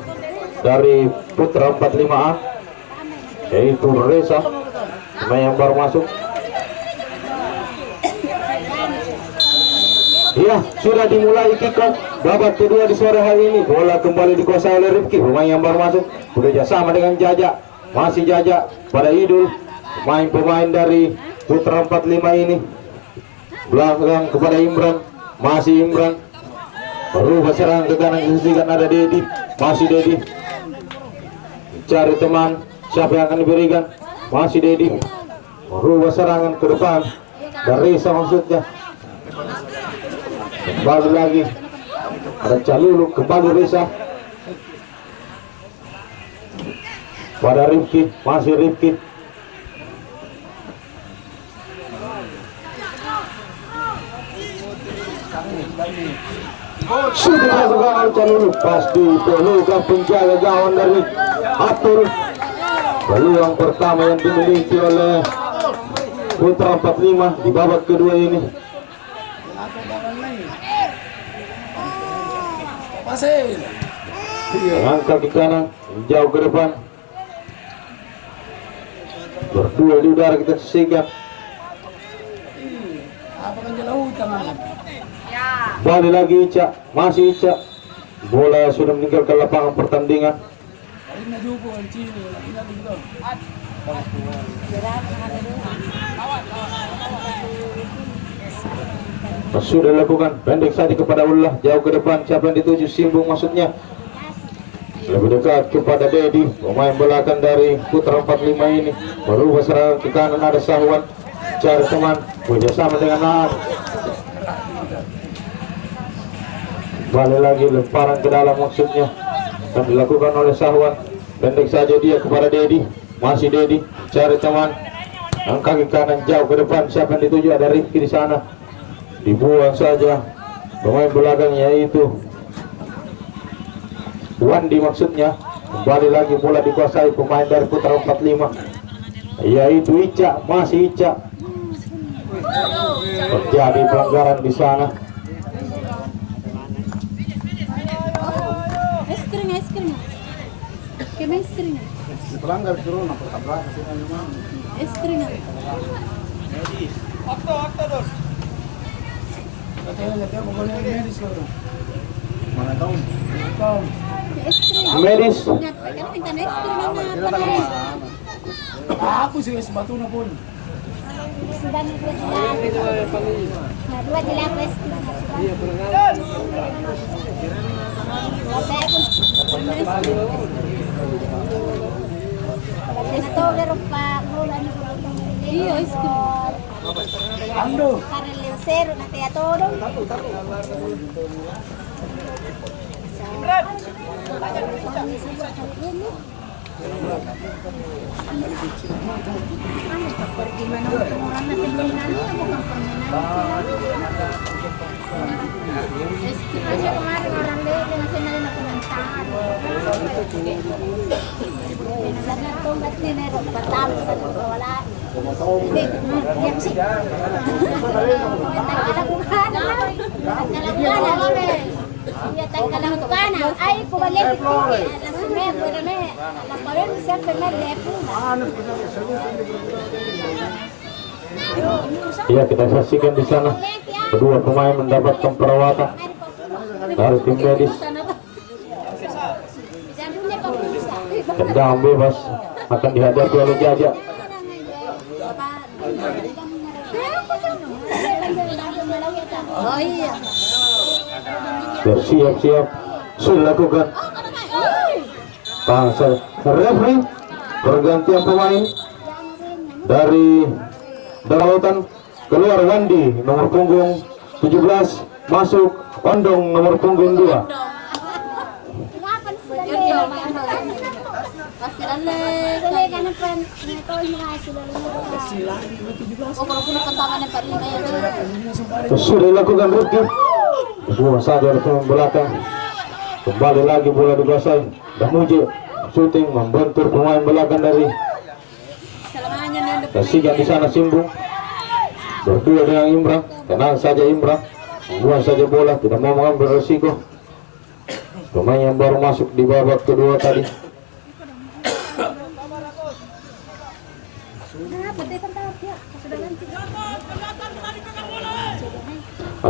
dari Putra 45A, yaitu Reza, pemain yang baru masuk. Iya, sudah dimulai kick off babak kedua di sore hari ini. Bola kembali dikuasai oleh Rifki, pemain yang baru masuk. Bekerja sama dengan Jaja, masih Jaja pada Idul, pemain-pemain dari Putra 45 ini. Belakang kepada Imran, masih Imran. Berubah serang ke kanan, kan ada Dedi, masih Dedi. Cari teman, siapa yang akan diberikan? Masih Dedi. Berubah serangan ke depan, dari maksudnya. Kembali lagi ada Calulu, kembali Reza pada Rifki, masih Rifki. Sudah masuk gawang Calulu, pasti pelukan penjaga gawang dari Atur. Peluang pertama yang dimiliki oleh Putra 45 di babak kedua ini. Angkat ke kanan, jauh ke depan. Berdua di udara kita saksikan. Balik lagi Ica, masih Ica. Bola sudah meninggalkan lapangan pertandingan. Sudah lakukan pendek saja kepada Allah, jauh ke depan. Siapa yang dituju? Simbung maksudnya. Lebih dekat kepada Dedi, pemain belakang dari Putra 45 ini. Berubah serangan ke kanan, ada Sahwan, cari teman, bekerjasama dengan Naan. Balik lagi lemparan ke dalam maksudnya, yang dilakukan oleh Sahwan. Pendek saja dia kepada Dedi, masih Dedi, cari teman, angkat ke kanan, jauh ke depan. Siapa yang dituju? Ada Rifki di sana. Dibuang saja pemain belakangnya, yaitu Wandi maksudnya. Kembali lagi bola dikuasai pemain dari Putra 45, yaitu Ica, masih Ica. terjadi pelanggaran di sana. Es krim. Keme es krim. Pelanggar turun apa tabrak sini memang. Es krim. Waktu dos. Katanya dia mau boleh medis kalau. Mana tahu? Tahu. Es krim. Medis. Kan minta es krim na pakai. Aku sih sebatu na pun. Sudah nih dua jelas es krim. Esto pero pa bulan iyo es krim. Ando. Para el cero na kaya todo. Kemarin orang lele masih nanya komentar. Sana tuh berarti nero pertama sana wala. Diam sih. Ya tanggalan kana ay ko balik ko la sume berme la paven se tener lepu. Ya, kita saksikan di sana kedua pemain mendapatkan perawatan dari tim medis. Tendangan bebas akan dihadapi oleh Jaja. Oh iya. Siap-siap sudah lakukan. Pasal referee pergantian pemain dari Darautan keluar Wandi nomor punggung 17 masuk Ondong nomor punggung 2. Sudah dilakukan Rifki. Semua saja oleh pemain belakang. Kembali lagi bola dikuasai. Damuji shooting membentur pemain belakang dari Kasihan di sana Simbung. Berdua dengan Imran. Tenang saja Imran. Buang saja bola, tidak mau mengambil resiko. Pemain yang baru masuk di babak kedua tadi.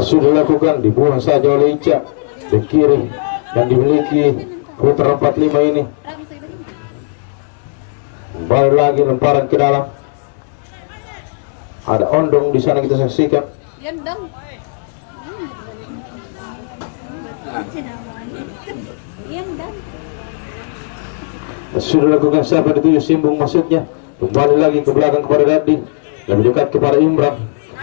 Sudah dilakukan, dibuang saja oleh Ica di kiri yang dimiliki putra 45 ini. Kembali lagi lemparan ke dalam. Ada Ondong di sana kita saksikan. Sudah dilakukan, siapa dituju Simbung maksudnya. Kembali lagi ke belakang kepada Dadi, lebih dekat kepada Imran.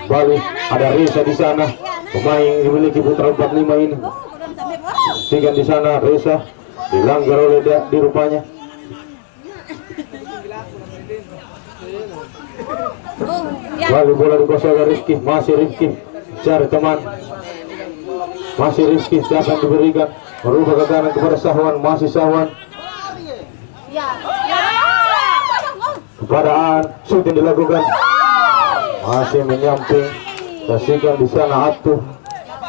Kembali ada Reza di sana, pemain yang dimiliki putra 45 ini. Saksikan di sana Reza dilanggar oleh Dadi rupanya. Lalu bola dikuasai oleh Rifki, masih Rifki cari teman, masih Rifki siapa yang diberikan, merubah ke kanan kepada Sahwan, masih Sahwan kepada Aan, shooting dilakukan, masih menyamping, saksikan di sana Atuh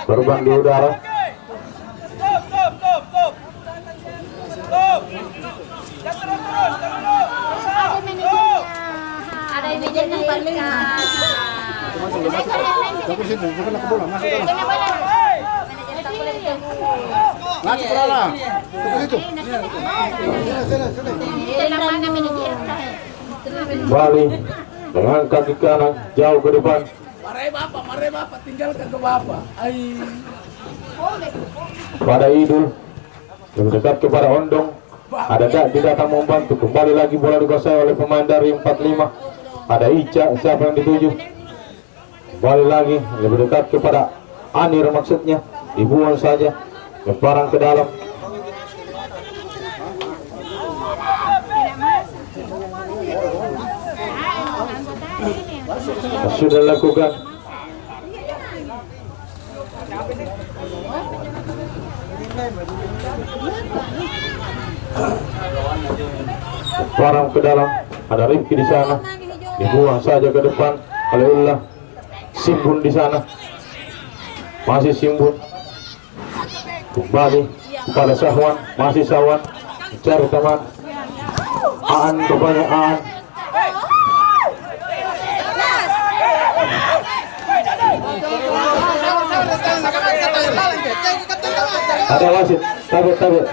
terbang di udara. Bali dengan kaki kanan jauh ke depan. Mare bapak, tinggalkan ke bapak. Pada Idul lebih dekat kepada Ondong. Ada Dadi datang membantu. Kembali lagi bola dikuasai oleh pemain dari 45. Ada Ica, siapa yang dituju? Kembali lagi lebih dekat kepada Anir maksudnya. Dibuang saja, lemparan ke dalam. Sudah lakukan. Lemparan ke dalam. Ada Rifki di sana. Dibuang saja ke depan oleh Ullah. Simbun di sana. Masih Simbun. Kembali kepada Sahwan, masih Sahwan. Cari teman. Aan rupanya Aan. Ada wasit, tabut.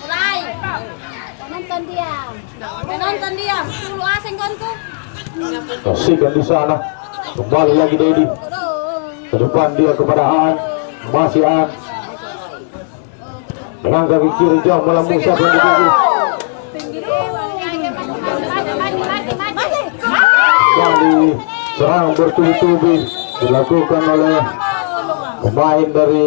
Mulai. Penonton diam. Dulu asing konku. Kasihkan di sana. Kembali lagi Dedi. Ke depan dia kepada Aan. Masih Aan. Dengan kaki kiri jauh melambung siapa yang dituju. Kembali serang bertubi-tubi dilakukan oleh pemain dari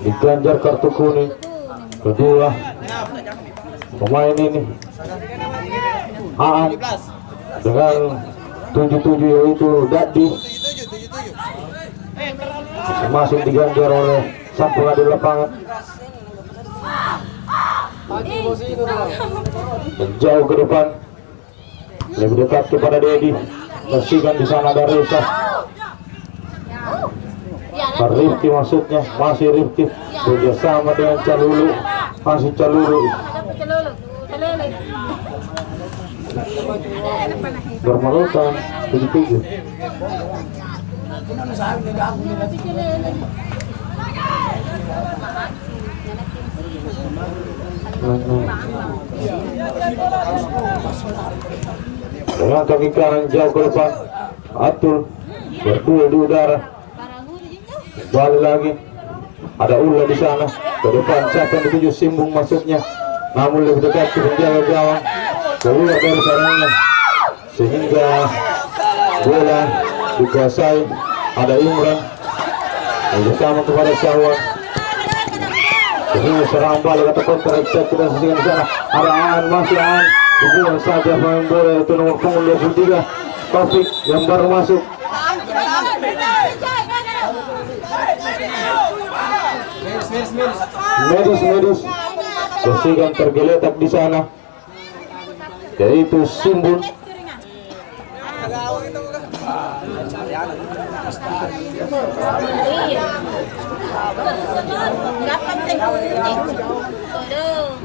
diganjar kartu kuning kedua pemain ini Aan dengan 77 yaitu Dadi masing-masing diganjar oleh sang pengadil lapangan. Menjauh ke depan, lebih dekat kepada Dedi. Bersihkan di sana ada Reza. Rifki maksudnya, masih Rifki bekerjasama dengan Calulu, masih Calulu. Bermerutan 77. Dengan kaki kanan jauh ke depan, Atul berdua di udara. Balik lagi, ada Ula di sana. Ke depan siapa yang dituju Simbung maksudnya, namun lebih dekat ke penjaga gawang. Keluar dari sarangnya sehingga bola dikuasai. Ada Imran bersama kepada Syahwan. Ini serang balik atau kontra cek dan sisikan di sana. Ada Aan, masih Aan. Dibuang saja pemain bola itu nomor punggung 23 Taufik yang baru masuk. Medis bersihkan tergeletak di sana. Yaitu Simbun.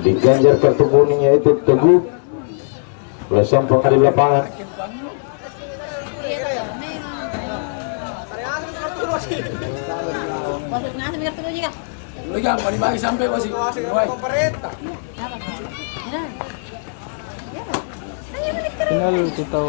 Diganjar kartu kuningnya itu Teguh oleh sang pengadil lapangan. Sampai masih Final kita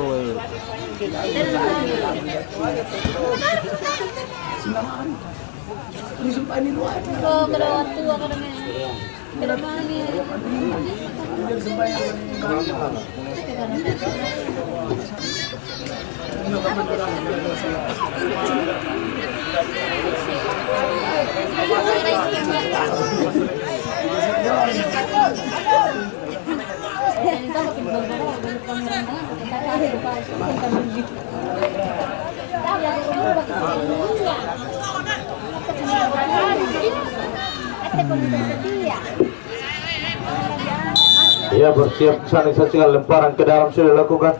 Ia bersiap saksikan lemparan ke dalam sudah dilakukan.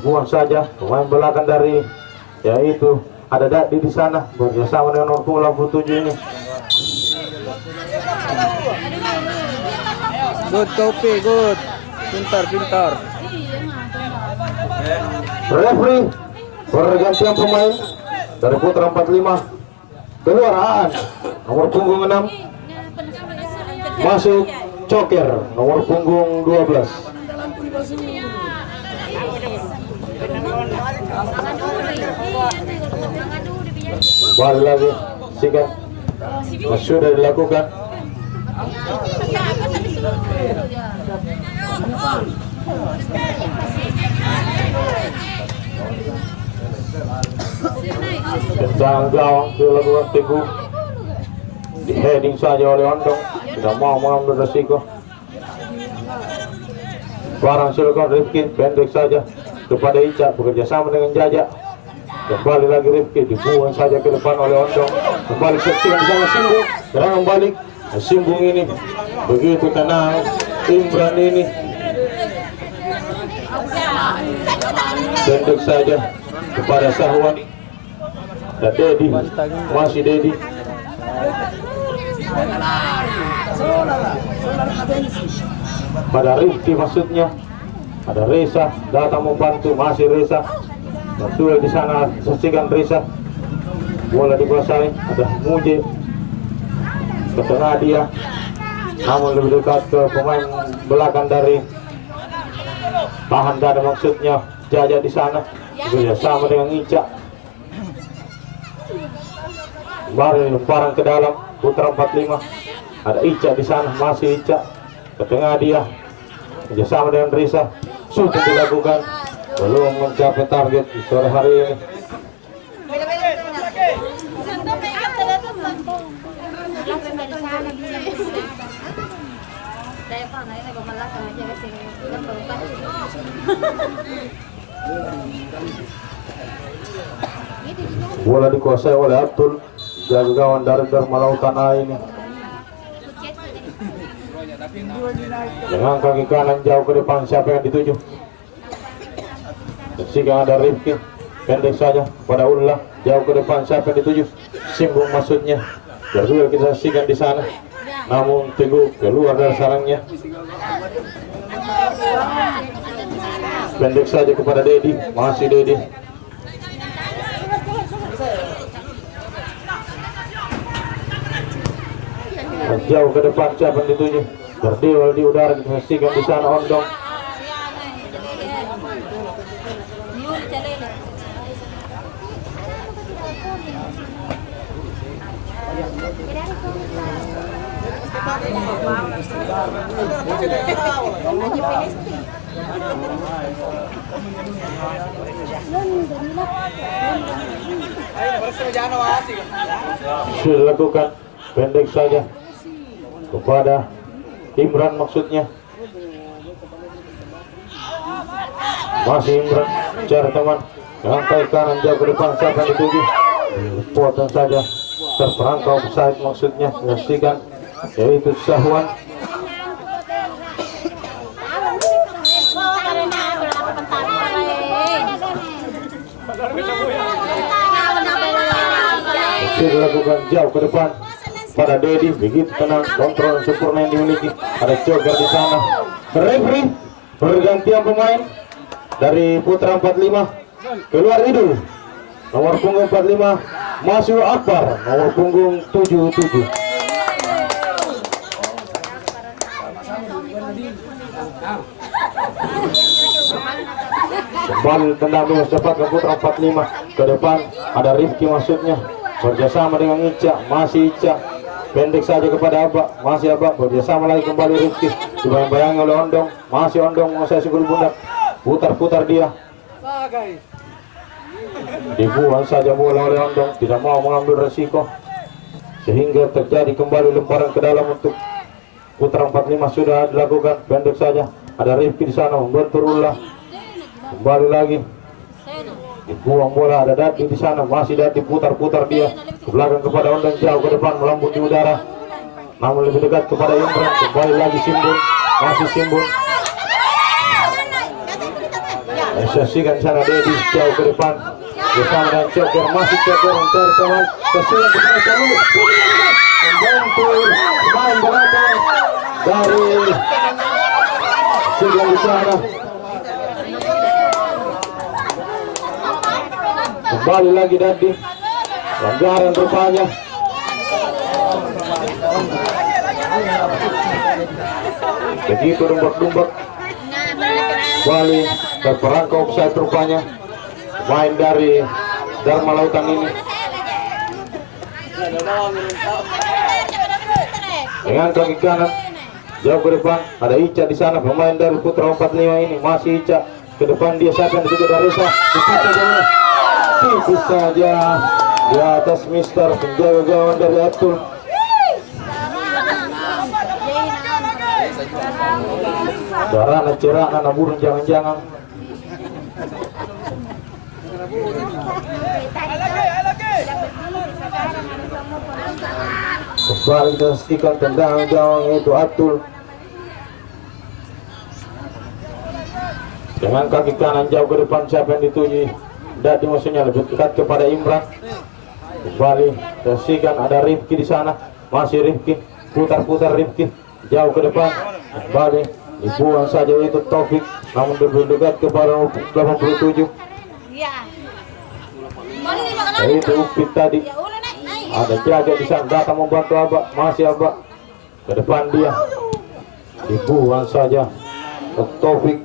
Buang saja pemain belakang dari yaitu ada Dadi di sana bekerjasama dengan nomor punggung 87 ini. good Kopi, good. Pintar. Referee pergantian pemain dari putra 45 keluar Aan nomor punggung 6 masuk Coker nomor punggung 12. Balik lagi sikat sudah dilakukan. Kencang gawang dilakukan Teguh, di heading saja oleh Ondong, tidak mau mengambil resiko. Barang silakan Rifki, pendek saja kepada Ica, bekerja sama dengan Jaja. Kembali lagi Rifki, dibuang saja ke depan oleh Ondong. Kembali seksikan di sana Simbung, serangan balik. Simbung ini begitu tenang. Imran ini pendek saja kepada Sahwan dan Dedi, masih Dedi. Pada Rifki maksudnya, ada Reza datang membantu, masih Reza. Betul di sana saksikan Reza. Bola dikuasai, ada Muje ke tengah dia, namun lebih dekat ke pemain belakang dari tahan dada maksudnya Jaja di sana. Bekerja sama dengan Ica. Baru lemparan ke dalam putra 45. Ada Ica di sana, masih Ica ke tengah dia. Kerjasama dengan Risa, sudah dilakukan, belum mencapai target di sore hari ini. Bola dikuasai oleh Abdul, jaga gawang dari Darmalautan ini. Dengan kaki kanan jauh ke depan, siapa yang dituju? Saksikan ada Rifki, pendek saja pada Ullah, jauh ke depan, siapa yang dituju? Simbung maksudnya. Berdua kita saksikan di sana, namun Teguh keluar dari sarangnya. Pendek saja kepada Dedi, masih Dedi. Jauh ke depan, siapa yang dituju? Berdewal di udara, kita saksikan di sana Ondong. Sudah lakukan, pendek saja kepada Imran maksudnya. Masih Imran, cari teman, langkah kanan jauh ke depan, siapa yang dituju? Potong saja, terperangkap offside maksudnya, menyaksikan, yaitu Sahwan. Sudah lakukan jauh ke depan pada Dedi, begitu tenang, kontrol sempurna yang dimiliki. Ada Joker di sana. Referee pergantian pemain dari Putra 45 keluar Idul, nomor punggung 45 masuk Akbar, nomor punggung 77. Kembali tendang bebas dapat ke Putra 45 ke depan, ada Rifki maksudnya, kerjasama dengan Ica, masih Ica. Pendek saja kepada Abba, masih Abba, bekerjasama lagi kembali Rifki, dibayang-bayangi oleh Ondong, masih Ondong menguasai sikul bundak, putar-putar dia, dibuang saja bola oleh Ondong, tidak mau mengambil resiko, sehingga terjadi kembali lemparan ke dalam untuk Putra 45 sudah dilakukan. Pendek saja, ada Rifki di sana membentur ulah, kembali lagi, dibuang bola, ada Dadi di sana, masih Dadi putar-putar dia ke belakang kepada Ondong, jauh ke depan melambung di udara, namun lebih dekat kepada Imran. Kembali lagi Simbun, masih Simbun. Saksikan sana Dedi jauh ke depan bersama dengan Joker, masih Joker mencari teman, saksikan kepada kamu membantu main belakang dari Simbun di sana. Kembali lagi Dadi, pelanggaran rupanya. Begitu dumbak-dumbak, kembali terperangkap offside rupanya. Main dari Darmalautan ini dengan kaki kanan jauh ke depan, ada Ica di sana, pemain dari Putra 45 ini, masih Ica ke depan, dia siapa yang dituju dari Reza, tipis saja di atas Mister penjaga gawang dari Abdul. Darana cerana na burung jangan-jangan. Kembali disaksikan tendangan gawang yaitu Atul. Dengan kaki kanan jauh ke depan, siapa yang dituju? Dadi maksudnya lebih dekat kepada Imran. Kembali disaksikan ada Rifki di sana, masih Rifki, putar-putar Rifki jauh ke depan. Kembali dibuang saja itu Taufik, namun lebih dekat kepada 87. Itu Upit tadi. Ada jaga di sana datang membantu Abak, masih Abak ke depan dia. Dibuang saja ke Taufik.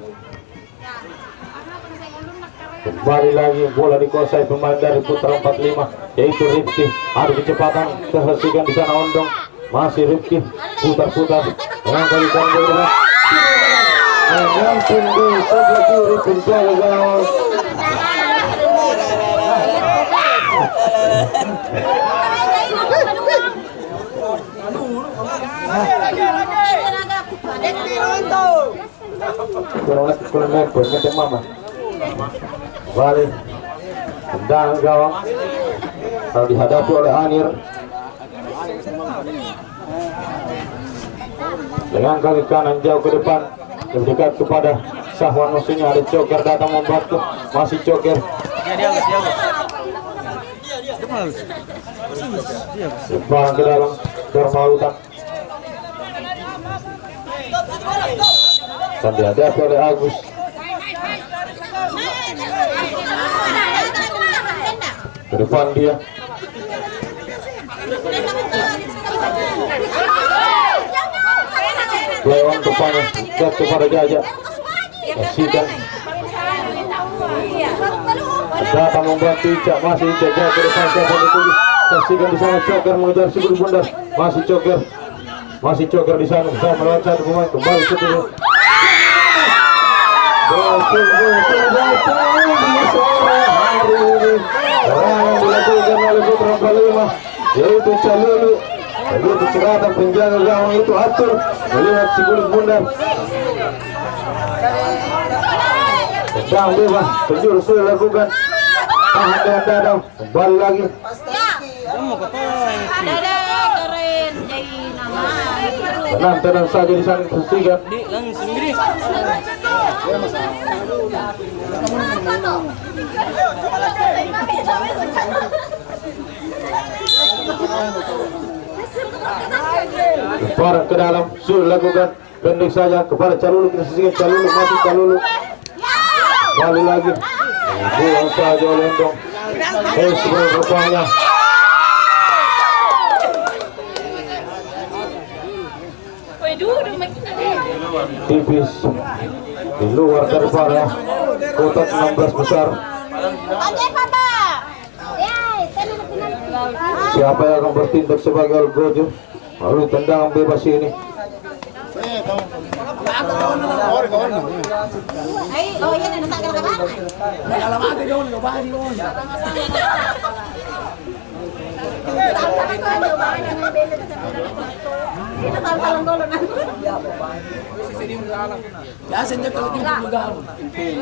Kembali lagi bola dikuasai pemain dari Putra 45 yaitu Rifki. Ada kecepatan tersaksikan di sana Ondong, masih Rifki putar-putar dengan kali ganda yang tinggi sebelah kiri penjaga gawang. Mama balik tendangan gawang kalau dihadapi oleh Anir dengan kaki kanan jauh ke depan lebih dekat kepada Sahwan, musuhnya ada Joker datang membantu, masih Joker depan ke dalam Darmautan dan dihadapi oleh Agus. Ke depan dia lewat depannya dekat kepada Jaja, kasihkan datang membantu Icak, masih Icak jauh ke depan, siapa itu kasihkan di sana Joker mengejar si Budi Bundar, masih Joker di sana bisa melawan satu pemain. Kembali ke dulu yang dilakukan oleh Putra 45 yaitu Calulu. Begitu ceratan penjaga gawang itu Atur melihat si Kulit Bundar. Sedang bebas, penjuru sudah lakukan. Tahan dengan dadam, kembali lagi. Tenang saja di sana tersigat. Langsung gini. Lemparan ke dalam, sudah lakukan pendek saja kepada Calulu, kita sisihkan Calulu, masih Calulu. Kembali lagi, buang saja oleh Endong. Sebelum rupanya. Tipis di luar daripada kotak 16 besar. Siapa yang akan bertindak sebagai Algojo? Lalu tendangan bebas ini.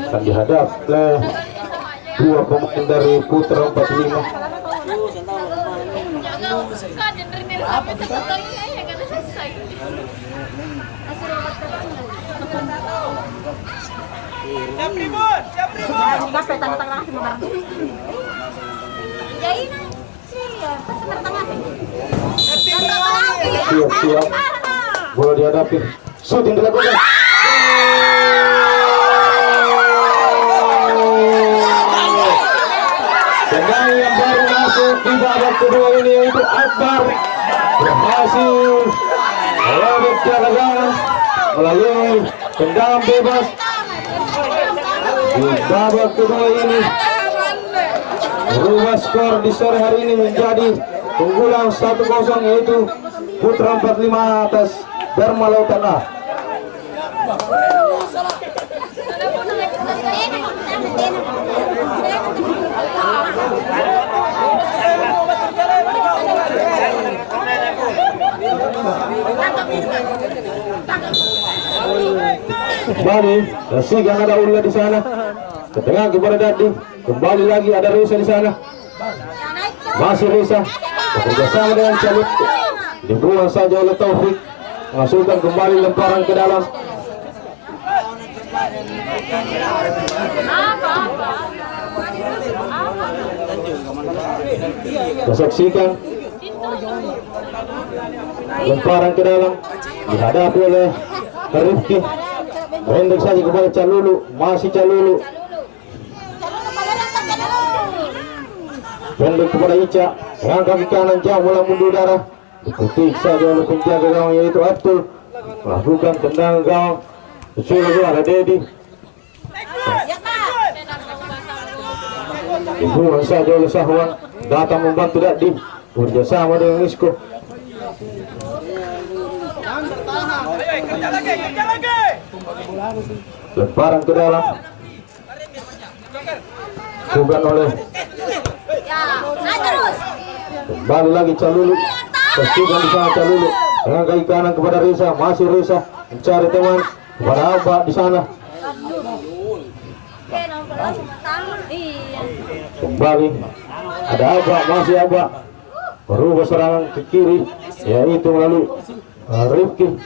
Dan dihadap oleh dua pemain dari Putra 45. Siap, bola dihadapi, shooting dilakukan. Pemain yang baru masuk di babak kedua ini yaitu Akbar berhasil melewat gawang melalui tendangan bebas di babak kedua ini. Merubah skor di sore hari ini menjadi unggulan 1-0 yaitu Putra 45 atas Dharma Lautan A. Kembali, Sigan ada Ulla di sana. Ke tengah kepada Dadi. Kembali lagi ada Reza di sana. Masih Reza. Bekerjasama dengan Calut. Dibuang saja oleh Taufik. Masukkan kembali lemparan ke dalam. Saksikan lemparan ke dalam dihadapi oleh Rifki. Pendek saja kepada Calulu, masih Calulu. Pendek kepada Ica, dengan kaki kanan jauh bola mundur darah. Diketik saja oleh penjaga gawang yaitu Abdul. Melakukan tendangan gawang. Sudah ada Dedi. Dibuang saja oleh Sahwan. Datang membantu Dadi. Bekerjasama dengan Isko. Lemparan ke dalam. Bukan oleh. Kembali lagi Calulu. Pastikan di sana Calulu. Dengan kaki kanan kepada Reza. Masih Reza mencari teman kepada Abah di sana. Kembali ada Abah, masih Abah. Berubah serangan ke kiri, yaitu melalui Rifki.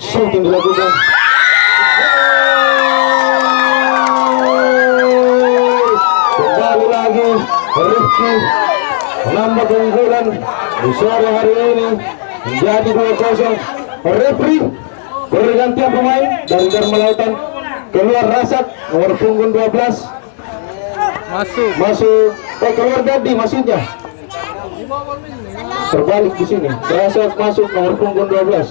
Shooting dilakukan. Kembali lagi Rifki menambah keunggulan di sore hari ini menjadi 2-0. Referee pergantian pemain dari Dharma Lautan. Keluar Rasak nomor punggung 12. Masuk keluar Dadi maksudnya. Terbalik di sini. Rasak masuk nomor punggung 12.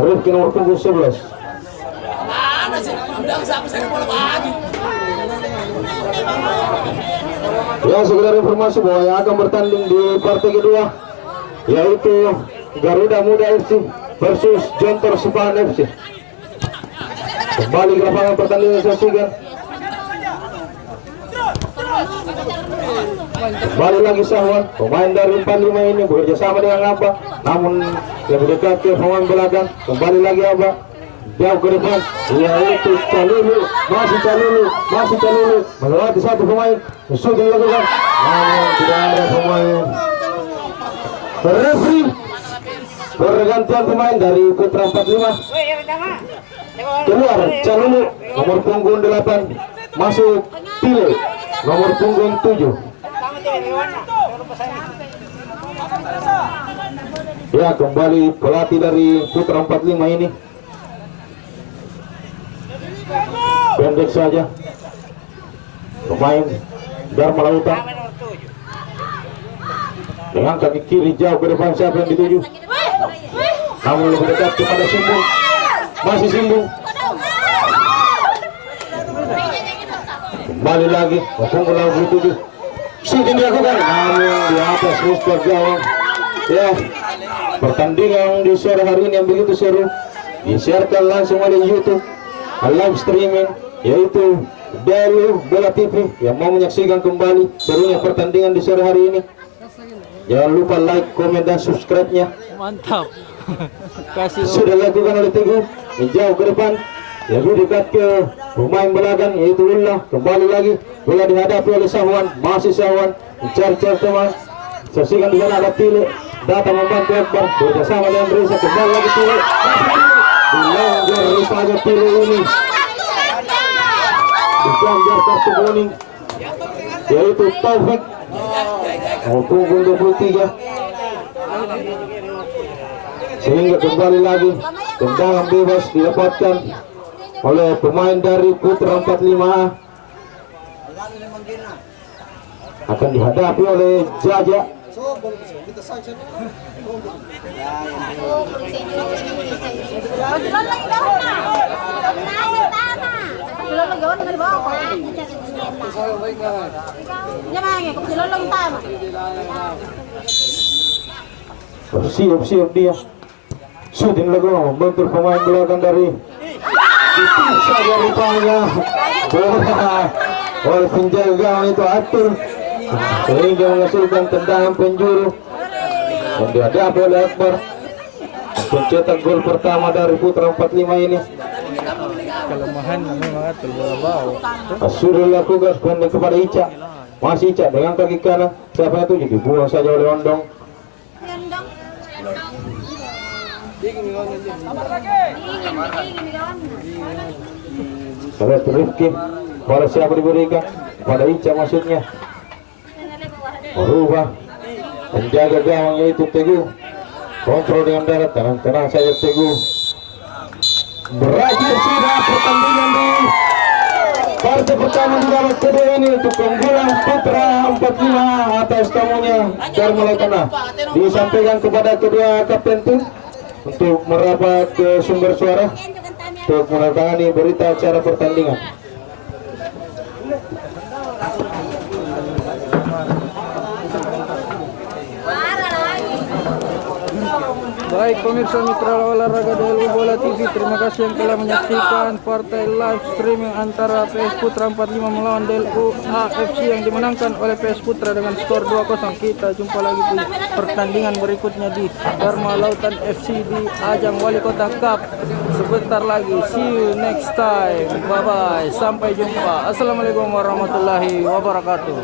Rifki nomor punggung 11. Ya, sekedar informasi bahwa yang akan bertanding di partai kedua yaitu Garuda Muda FC versus Jontor Sepahan FC. Kembali ke lapangan pertandingan saksikan. Kembali lagi Sahwan, pemain dari 45 ini bekerjasama dengan Abah, namun lebih dekat ke pemain belakang. Kembali lagi Abah, jauh ke depan, yaitu Calulu, masih Calulu, melewati satu pemain, sudah dilakukan, namun tidak ada pemain. Referee pergantian pemain dari Putra 45. Keluar Calulu nomor punggung 8, masuk Pile nomor punggung 7. Ya, kembali pelatih dari Putra 45 ini. Pendek saja pemain Dharma Lautan. Dengan kaki kiri jauh ke depan, siapa yang dituju? Namun lebih dekat kepada Simbung. Masih Simbung. Kembali lagi punggung 67. Sudah dilakukan, namun di atas Mister gawang. Ya, pertandingan di sore hari ini yang begitu seru disiarkan langsung oleh YouTube live streaming, yaitu dari Bola TV. Yang mau menyaksikan kembali serunya pertandingan di sore hari ini, jangan lupa like, komen, dan subscribe-nya. Mantap. Kasih Sudah dilakukan oleh Teguh, menjauh ke depan, lebih dekat ke pemain belakang yaitu Ulla. Kembali lagi bola dihadapi oleh Sahwan, masih Sahwan mencari-cari teman. Saksikan di sana ada Pile, datang membantu Akbar bersama dengan Reza. Kembali lagi Pile, dilanggar rupanya Pile ini, dilanggar kartu kuning yaitu Taufik nomor punggung 23. Sehingga kembali lagi tendangan bebas didapatkan oleh pemain dari Putra 45A. Akan dihadapi oleh Jaja. Siap-siap dia. Shooting lagu membentur pemain belakang dari dipisah dari rupanya bola oleh penjaga gawang itu Atul, sehingga menghasilkan tendangan penjuru yang dihadapi oleh Akbar. pencetak gol pertama dari Putra 45 ini. Kelemahan namanya mga tol bola bawah. Sudah lakukan pendek kepada Ica. Masih Ica dengan kaki kanan. Siapa itu jadi dibuang saja oleh Ondong. Terus Rifki. Bola siapa diberikan? Pada Ica maksudnya. Berubah. Penjaga gawangnya itu Teguh. Kontrol dengan darat. Tenang saja Teguh. Berakhir sudah pertandingan di partai pertama di babak kedua ini untuk keunggulan Putra 45 atas tamunya Dharma Lautana. Disampaikan kepada kedua kapten tim untuk merapat ke sumber suara untuk menandatangani berita acara pertandingan. Baik pemirsa mitra olahraga dari Bola TV, terima kasih yang telah menyaksikan partai live streaming antara PS Putra 45 melawan DLU AFC yang dimenangkan oleh PS Putra dengan skor 2-0. Kita jumpa lagi di pertandingan berikutnya di Dharma Lautan FC di ajang Wali Kota Cup sebentar lagi. See you next time. Bye bye. Sampai jumpa. Assalamualaikum warahmatullahi wabarakatuh.